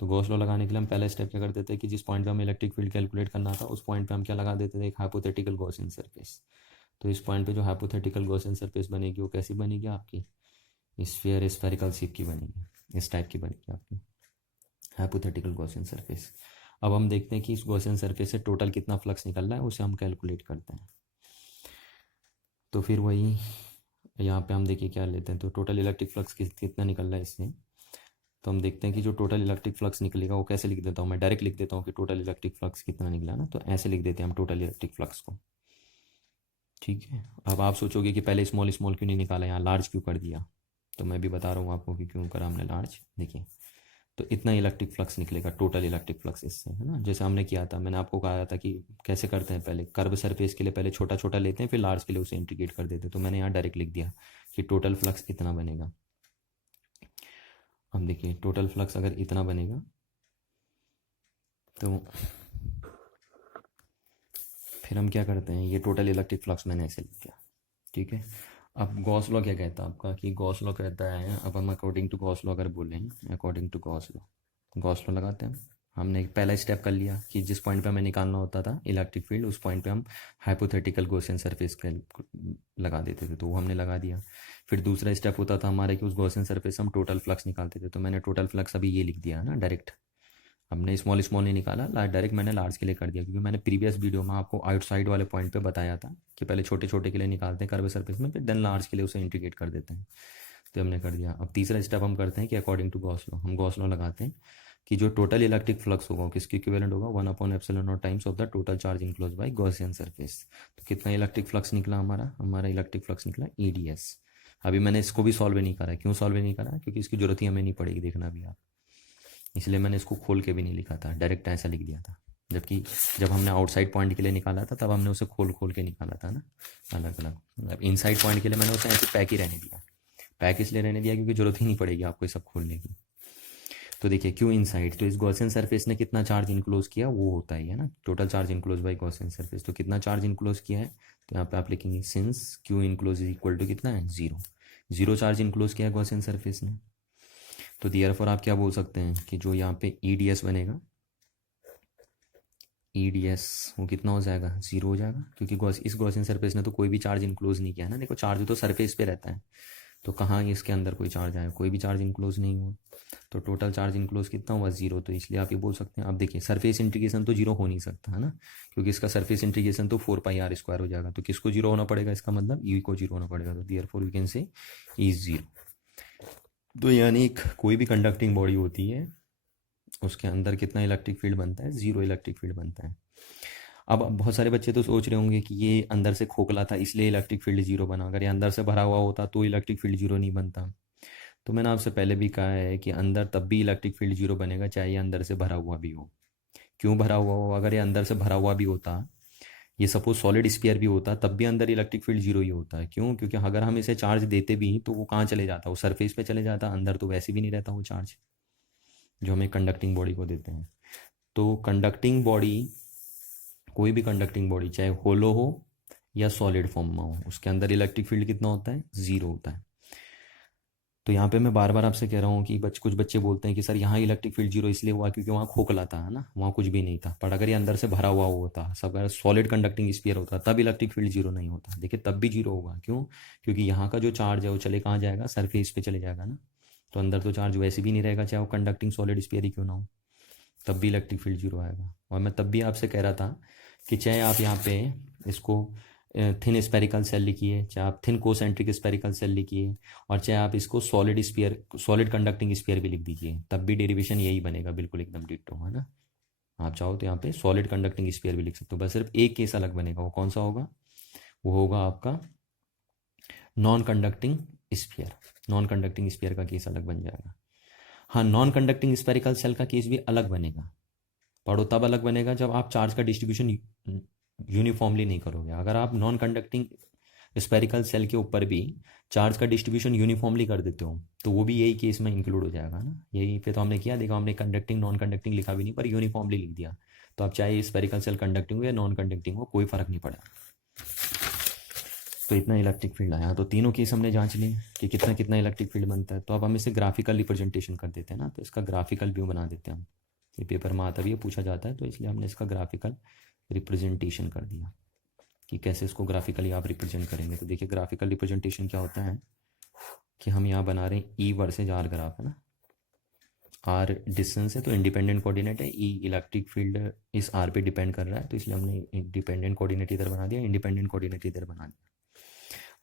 तो गॉस लॉ लगाने के लिए हम पहला स्टेप क्या करते थे कि जिस पॉइंट पे हमें इलेक्ट्रिक फील्ड कैलकुलेट करना था उस पॉइंट पे हम क्या लगा देते थे, एक हाइपोथेटिकल गॉसियन सरफेस। तो इस पॉइंट पे जो हाइपोथेटिकल गॉसियन सरफेस बनेगी वो कैसी बनेगी आपकी, स्फीयर स्फेरिकल शेप की बनेगी, इस टाइप की बनेगी आपकी हाइपोथेटिकल गॉसियन सरफेस। अब हम देखते हैं कि इस गॉसियन सरफेस से टोटल कितना फ्लक्स निकल रहा है, उसे हम कैलकुलेट करते हैं। तो फिर वही यहाँ पे हम देखिए क्या लेते हैं, तो टोटल इलेक्ट्रिक फ्लक्स कितना निकल रहा है इससे। तो हम देखते हैं कि जो टोटल इलेक्ट्रिक फ्लक्स निकलेगा वो कैसे लिख देता हूँ मैं, डायरेक्ट लिख देता हूँ कि टोटल इलेक्ट्रिक फ्लक्स कितना निकला ना, तो ऐसे लिख देते हैं हम टोटल इलेक्ट्रिक फ्लक्स को, ठीक है। अब आप सोचोगे कि पहले स्मॉल स्मॉल क्यों नहीं निकाला, यहाँ लार्ज क्यों कर दिया, तो मैं भी बता रहा हूँ आपको कि क्यों करा हमने लार्ज। देखिए तो इतना इलेक्ट्रिक फ्लक्स निकलेगा टोटल इलेक्ट्रिक फ्लक्स इससे, है ना, जैसे हमने किया था, मैंने आपको कहा था कि कैसे करते हैं, पहले कर्व सरफेस के लिए पहले छोटा छोटा लेते हैं, फिर लार्ज के लिए उसे इंटीग्रेट कर देते हैं। तो मैंने यहाँ डायरेक्ट लिख दिया कि टोटल फ्लक्स इतना बनेगा, अब देखिए टोटल फ्लक्स अगर इतना बनेगा तो फिर हम क्या करते हैं, ये टोटल इलेक्ट्रिक फ्लक्स मैंने ऐसे लिख दिया, ठीक है। अब गॉस लॉ क्या कहता है आपका, कि गॉस लॉ कहता है, अब हम अकॉर्डिंग टू गॉस लॉ अगर बोलें, अकॉर्डिंग टू गॉस लॉ लगाते हैं। हमने एक पहला स्टेप कर लिया कि जिस पॉइंट पे हमें निकालना होता था इलेक्ट्रिक फील्ड, उस पॉइंट पे हम हाइपोथेटिकल गॉसियन सरफेस के लगा देते थे, तो वो हमने लगा दिया। फिर दूसरा स्टेप होता था हमारा कि उस गॉसियन सरफेस से हम टोटल फ्लक्स निकालते थे, तो मैंने टोटल फ्लक्स अभी ये लिख दिया ना डायरेक्ट। हमने स्मॉल स्मॉल नहीं निकाला, डायरेक्ट मैंने लार्ज के लिए कर दिया, क्योंकि मैंने प्रीवियस वीडियो में आपको आउटसाइड वाले पॉइंट पे बताया था कि पहले छोटे छोटे के लिए निकालते हैं कर्व सरफेस में, फिर देन लार्ज के लिए उसे इंटीग्रेट कर देते हैं। तो हमने कर दिया। अब तीसरा स्टेप हम करते हैं कि अकॉर्डिंग टू गॉस लॉ, हम गॉस लॉ लगाते हैं कि जो टोटल इलेक्ट्रिक फ्लक्स होगा किसके इक्विवेलेंट होगा, 1/ε0 times of the total charge enclose by Gaussian surface. तो कितना इलेक्ट्रिक फ्लक्स निकला हमारा इलेक्ट्रिक फ्लक्स निकला EDS। अभी मैंने इसको भी सॉल्व नहीं करा, क्यों सॉल्व नहीं करा, क्योंकि इसकी जरूरत ही हमें नहीं पड़ेगी, देखना भी आप, इसलिए मैंने इसको खोल के भी नहीं लिखा था, डायरेक्ट ऐसा लिख दिया था। जबकि जब हमने आउटसाइड पॉइंट के लिए निकाला था तब हमने उसे खोल खोल के निकाला था ना, अलग अलग। मतलब इनसाइड पॉइंट के लिए मैंने उसे ऐसे पैक ही रहने दिया। पैक इसलिए रहने दिया क्योंकि जरूरत ही नहीं पड़ेगी आपको ये सब खोलने की। तो देखिए क्यों इनसाइड, तो इस गॉसियन सरफेस ने कितना चार्ज इनक्लोज किया वो होता है ना, total charge enclose by Gaussian surface. तो कितना चार्ज इनक्लोज किया है, तो यहाँ पे आप लिखेंगे since Q enclose is equal to कितना है, 0। 0 चार्ज इनक्लोज किया है गॉसियन सरफेस ने। तो देयरफॉर आप क्या बोल सकते हैं कि जो यहाँ पे EDS बनेगा, EDS वो कितना हो जाएगा, 0 हो जाएगा, क्योंकि इस गॉसियन सरफेस ने तो कोई भी चार्ज इनक्लोज नहीं किया है ना। देखो चार्ज तो सरफेस पे रहता है, तो कहाँ इसके अंदर कोई चार्ज आया, कोई भी चार्ज इनक्लोज नहीं हुआ। तो टोटल चार्ज इनक्लोज कितना हुआ, 0। तो इसलिए आप ये बोल सकते हैं। अब देखिए सरफेस इंटीग्रेशन तो 0 हो नहीं सकता है ना, क्योंकि इसका सरफेस इंटीग्रेशन तो 4πr² हो जाएगा। तो किसको 0 होना पड़ेगा, इसका मतलब E को 0 होना पड़ेगा। तो therefore we can say E 0। तो यानी कोई भी कंडक्टिंग बॉडी होती है उसके अंदर कितना इलेक्ट्रिक फील्ड बनता है, 0 इलेक्ट्रिक फील्ड बनता है। अब बहुत सारे बच्चे तो सोच रहे होंगे कि ये अंदर से खोखला था इसलिए इलेक्ट्रिक फील्ड 0 बना, अगर ये अंदर से भरा हुआ होता तो इलेक्ट्रिक फील्ड 0 नहीं बनता। तो मैंने आपसे पहले भी कहा है कि अंदर तब भी इलेक्ट्रिक फील्ड 0 बनेगा चाहे ये अंदर से भरा हुआ भी हो। क्यों भरा हुआ हो, अगर ये अंदर से भरा हुआ भी होता, ये सपोज सॉलिड स्फीयर भी होता, तब भी अंदर इलेक्ट्रिक फील्ड 0 ही होता है। क्यों, क्योंकि अगर हम इसे चार्ज देते भी तो वो कहाँ चले जाता, वो सरफेस पे चले जाता, अंदर तो वैसे भी नहीं रहता वो चार्ज जो हमें कंडक्टिंग बॉडी को देते हैं। तो कंडक्टिंग बॉडी, कोई भी कंडक्टिंग बॉडी चाहे होलो हो या सॉलिड फॉर्म में हो, उसके अंदर इलेक्ट्रिक फील्ड कितना होता है, 0 होता है। तो यहाँ पे मैं बार बार आपसे कह रहा हूँ कि कुछ बच्चे बोलते हैं कि सर यहाँ इलेक्ट्रिक फील्ड 0 इसलिए हुआ क्योंकि वहाँ खोखला था, है ना, वहाँ कुछ भी नहीं था। पर अगर ये अंदर से भरा हुआ होता, सब अगर सॉलिड कंडक्टिंग स्फीयर होता, तब इलेक्ट्रिक फील्ड 0 नहीं होता। देखिए तब भी 0 होगा, क्यों, क्योंकि यहाँ का जो चार्ज है वो चले कहाँ जाएगा, सरफेस पे चले जाएगा ना। तो अंदर तो चार्ज वैसे भी नहीं रहेगा चाहे वो कंडक्टिंग सॉलिड स्फीयर ही क्यों ना हो, तब भी इलेक्ट्रिक फील्ड 0 आएगा। और मैं तब भी आपसे कह रहा था कि चाहे आप यहाँ पे इसको थिन स्पेरिकल सेल लिखिए, चाहे आप थिन कोसेंट्रिक स्पेरिकल सेल लिखिए, और चाहे आप इसको solid sphere, solid conducting sphere भी लिख दीजिए, तब भी डेरिवेशन यही बनेगा, बिल्कुल एकदम डिट्टो, है ना। आप चाहो तो यहाँ पे सॉलिड कंडक्टिंग स्फीयर भी लिख सकते हो, बस सिर्फ एक केस अलग बनेगा। वो कौन सा होगा, वो होगा आपका non conducting sphere. Non conducting sphere का केस अलग बन जाएगा। हाँ, नॉन कंडक्टिंग स्पेरिकल सेल का केस भी अलग बनेगा। पढ़ो तब अलग बनेगा जब आप चार्ज का डिस्ट्रीब्यूशन यूनिफॉर्मली नहीं करोगे। अगर आप नॉन कंडक्टिंग स्पेरिकल सेल के ऊपर भी चार्ज का डिस्ट्रीब्यूशन यूनिफॉर्मली कर देते हो तो वो भी यही केस में इंक्लूड हो जाएगा ना। यही पे तो हमने किया, देखो हमने कंडक्टिंग नॉन कंडक्टिंग लिखा भी नहीं पर यूनिफॉर्मली लिख दिया। तो अब चाहे स्पेरिकल सेल कंडक्टिंग हो या नॉन कंडक्टिंग हो, कोई फर्क नहीं पड़ा। तो इतना इलेक्ट्रिक फील्ड आया। तो तीनों केस हमने जांच ली कि कितना कितना इलेक्ट्रिक फील्ड बनता है। तो अब हम इसे ग्राफिकल रिप्रेजेंटेशन कर देते हैं ना, तो इसका ग्राफिकल व्यू बना देते हैं हम। ये पेपर में आता भी है, पूछा जाता है, तो इसलिए हमने इसका ग्राफिकल रिप्रेजेंटेशन कर दिया कि कैसे इसको ग्राफिकली आप रिप्रेजेंट करेंगे। तो देखिए ग्राफिकल रिप्रेजेंटेशन क्या होता है कि हम यहाँ बना रहे हैं ई वर्सेज आर ग्राफ, है ना। आर डिस्टेंस है तो इंडिपेंडेंट कोऑर्डिनेट है, ई इलेक्ट्रिक फील्ड इस आर पे डिपेंड कर रहा है, तो इसलिए हमने डिपेंडेंट कोऑर्डिनेट इधर बना दिया, इंडिपेंडेंट कोऑर्डिनेट इधर बना दिया।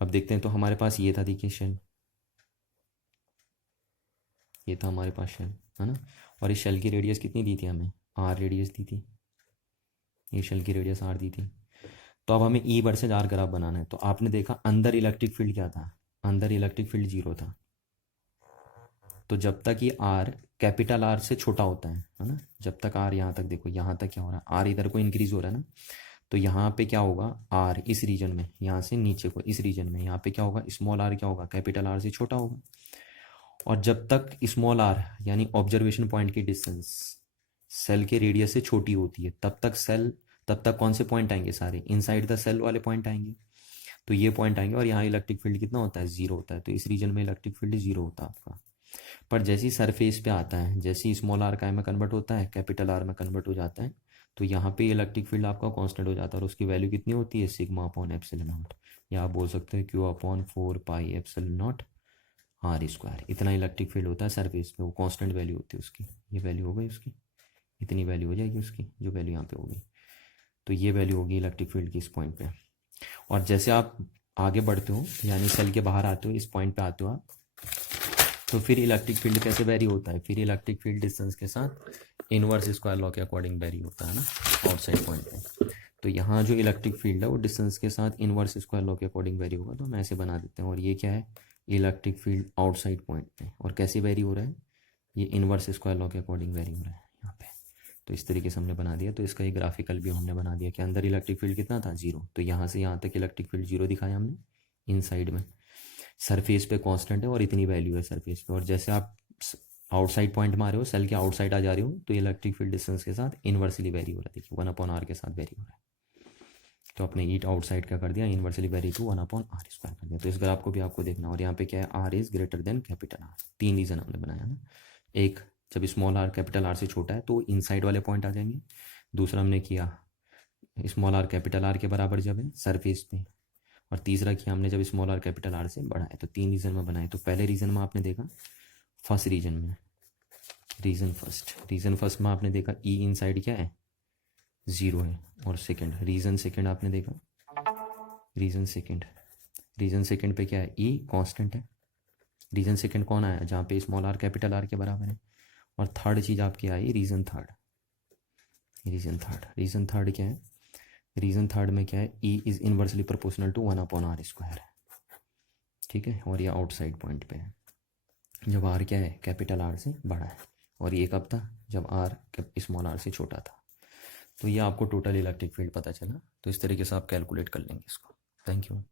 अब देखते हैं, तो हमारे पास ये था, देखिए शेल, ये था हमारे पास शेल, है ना। और इस शेल की रेडियस कितनी दी थी हमें, आर रेडियस दी थी, ये शेल की रेडियस आर दी थी। तो अब हमें ई वर्सेज आर ग्राफ बनाना है। तो आपने देखा अंदर इलेक्ट्रिक फील्ड क्या था, अंदर इलेक्ट्रिक फील्ड 0 था। तो जब तक ये आर कैपिटल आर से छोटा होता है ना, जब तक आर यहाँ तक, देखो यहाँ तक क्या हो रहा है, आर इधर को इंक्रीज हो रहा है ना, तो यहाँ पे क्या होगा, आर इस रीजन में, यहाँ से नीचे को इस रीजन में, यहाँ पे क्या होगा, स्मॉल आर क्या होगा, कैपिटल आर से छोटा होगा। और जब तक स्मॉल आर यानी ऑब्जर्वेशन पॉइंट की डिस्टेंस सेल के रेडियस से छोटी होती है तब तक कौन से पॉइंट आएंगे, सारे इनसाइड द सेल वाले पॉइंट आएंगे। तो ये पॉइंट आएंगे और यहाँ इलेक्ट्रिक फील्ड कितना होता है, जीरो होता है। तो इस रीजन में इलेक्ट्रिक फील्ड जीरो होता है आपका। पर जैसे ही सरफेस पे आता है, जैसे ही स्मॉल आर का में कन्वर्ट होता है, कैपिटल आर में कन्वर्ट हो जाता है, तो यहाँ पे इलेक्ट्रिक फील्ड आपका कांस्टेंट हो जाता है। और उसकी वैल्यू कितनी होती है, सिग्मा अपॉन एप्सिलॉन नॉट, या आप बोल सकते हैं Q upon 4 pi epsilon naught R square. इतना इलेक्ट्रिक फील्ड होता है सरफेस पे, वो कांस्टेंट वैल्यू होती है उसकी। ये वैल्यू हो गई उसकी, इतनी वैल्यू हो जाएगी उसकी, जो वैल्यू यहाँ पे होगी। तो ये वैल्यू होगी इलेक्ट्रिक फील्ड की इस पॉइंट पे। और जैसे आप आगे बढ़ते हो, यानी सेल के बाहर आते हो, इस पॉइंट पे आते हो आप, तो फिर इलेक्ट्रिक फील्ड कैसे वेरी होता है, फिर इलेक्ट्रिक फील्ड डिस्टेंस के साथ इनवर्स स्क्वायर लॉ के अकॉर्डिंग वेरी होता है ना, आउटसाइड पॉइंट पे। तो यहाँ जो इलेक्ट्रिक फील्ड है वो डिस्टेंस के साथ इनवर्स स्क्वायर लॉ के अकॉर्डिंग वेरी होगा। तो हम ऐसे बना देते हैं। और ये क्या है, इलेक्ट्रिक फील्ड आउटसाइड पॉइंट पे। और कैसे वेरी हो रहा है, ये इनवर्स स्क्वायर लॉ के अकॉर्डिंग वेरी हो रहा है यहाँ पे। तो इस तरीके से हमने बना दिया। तो इसका एक ग्राफिकल भी हमने बना दिया कि अंदर इलेक्ट्रिक फील्ड कितना था, जीरो। तो यहाँ से यहाँ तक इलेक्ट्रिक फील्ड जीरो दिखाया हमने इनसाइड में। सरफेस पे कांस्टेंट है और इतनी वैल्यू है सरफेस पे। और जैसे आप आउटसाइड पॉइंट मारे हो, सेल के आउटसाइड आ जा रहे हो, तो इलेक्ट्रिक फील्ड डिस्टेंस के साथ इन्वर्सली वेरी हो रहा है। देखिए 1/r के साथ वेरी हो रहा है। तो अपने ईट आउटसाइड का कर दिया, inversely very to 1/r square कर दिया। तो इस ग्राफ को भी आपको देखना। और यहाँ पे क्या है, R is greater than capital R. तीन रीजन हमने बनाया ना। एक, जब स्मॉल आर कैपिटल आर से छोटा है तो इनसाइड वाले पॉइंट आ जाएंगे। दूसरा हमने किया स्मॉल आर कैपिटल आर के बराबर जब है सरफेस पे। और तीसरा किया हमने जब स्मॉल आर कैपिटल आर से बड़ा है। तो तीन रीजन में बनाए। तो पहले रीजन में आपने देखा, फर्स्ट रीजन में, रीजन फर्स्ट में आपने देखा ई इनसाइड क्या है, जीरो है। और रीजन सेकंड आपने देखा, रीजन सेकंड पे क्या है, ई कांस्टेंट है। रीजन सेकंड कौन आया, जहाँ पे स्मॉल आर कैपिटल आर के बराबर है। और थर्ड चीज़ आपकी आई रीजन थर्ड क्या है, रीजन थर्ड में क्या है, E is inversely proportional to 1/r square. ठीक है। और ये आउटसाइड पॉइंट पे है जब आर क्या है, कैपिटल आर से बड़ा है। और ये कब था, जब आर स्मॉल आर से छोटा था। तो ये आपको टोटल इलेक्ट्रिक फील्ड पता चला। तो इस तरीके से आप कैलकुलेट कर लेंगे इसको। Thank you.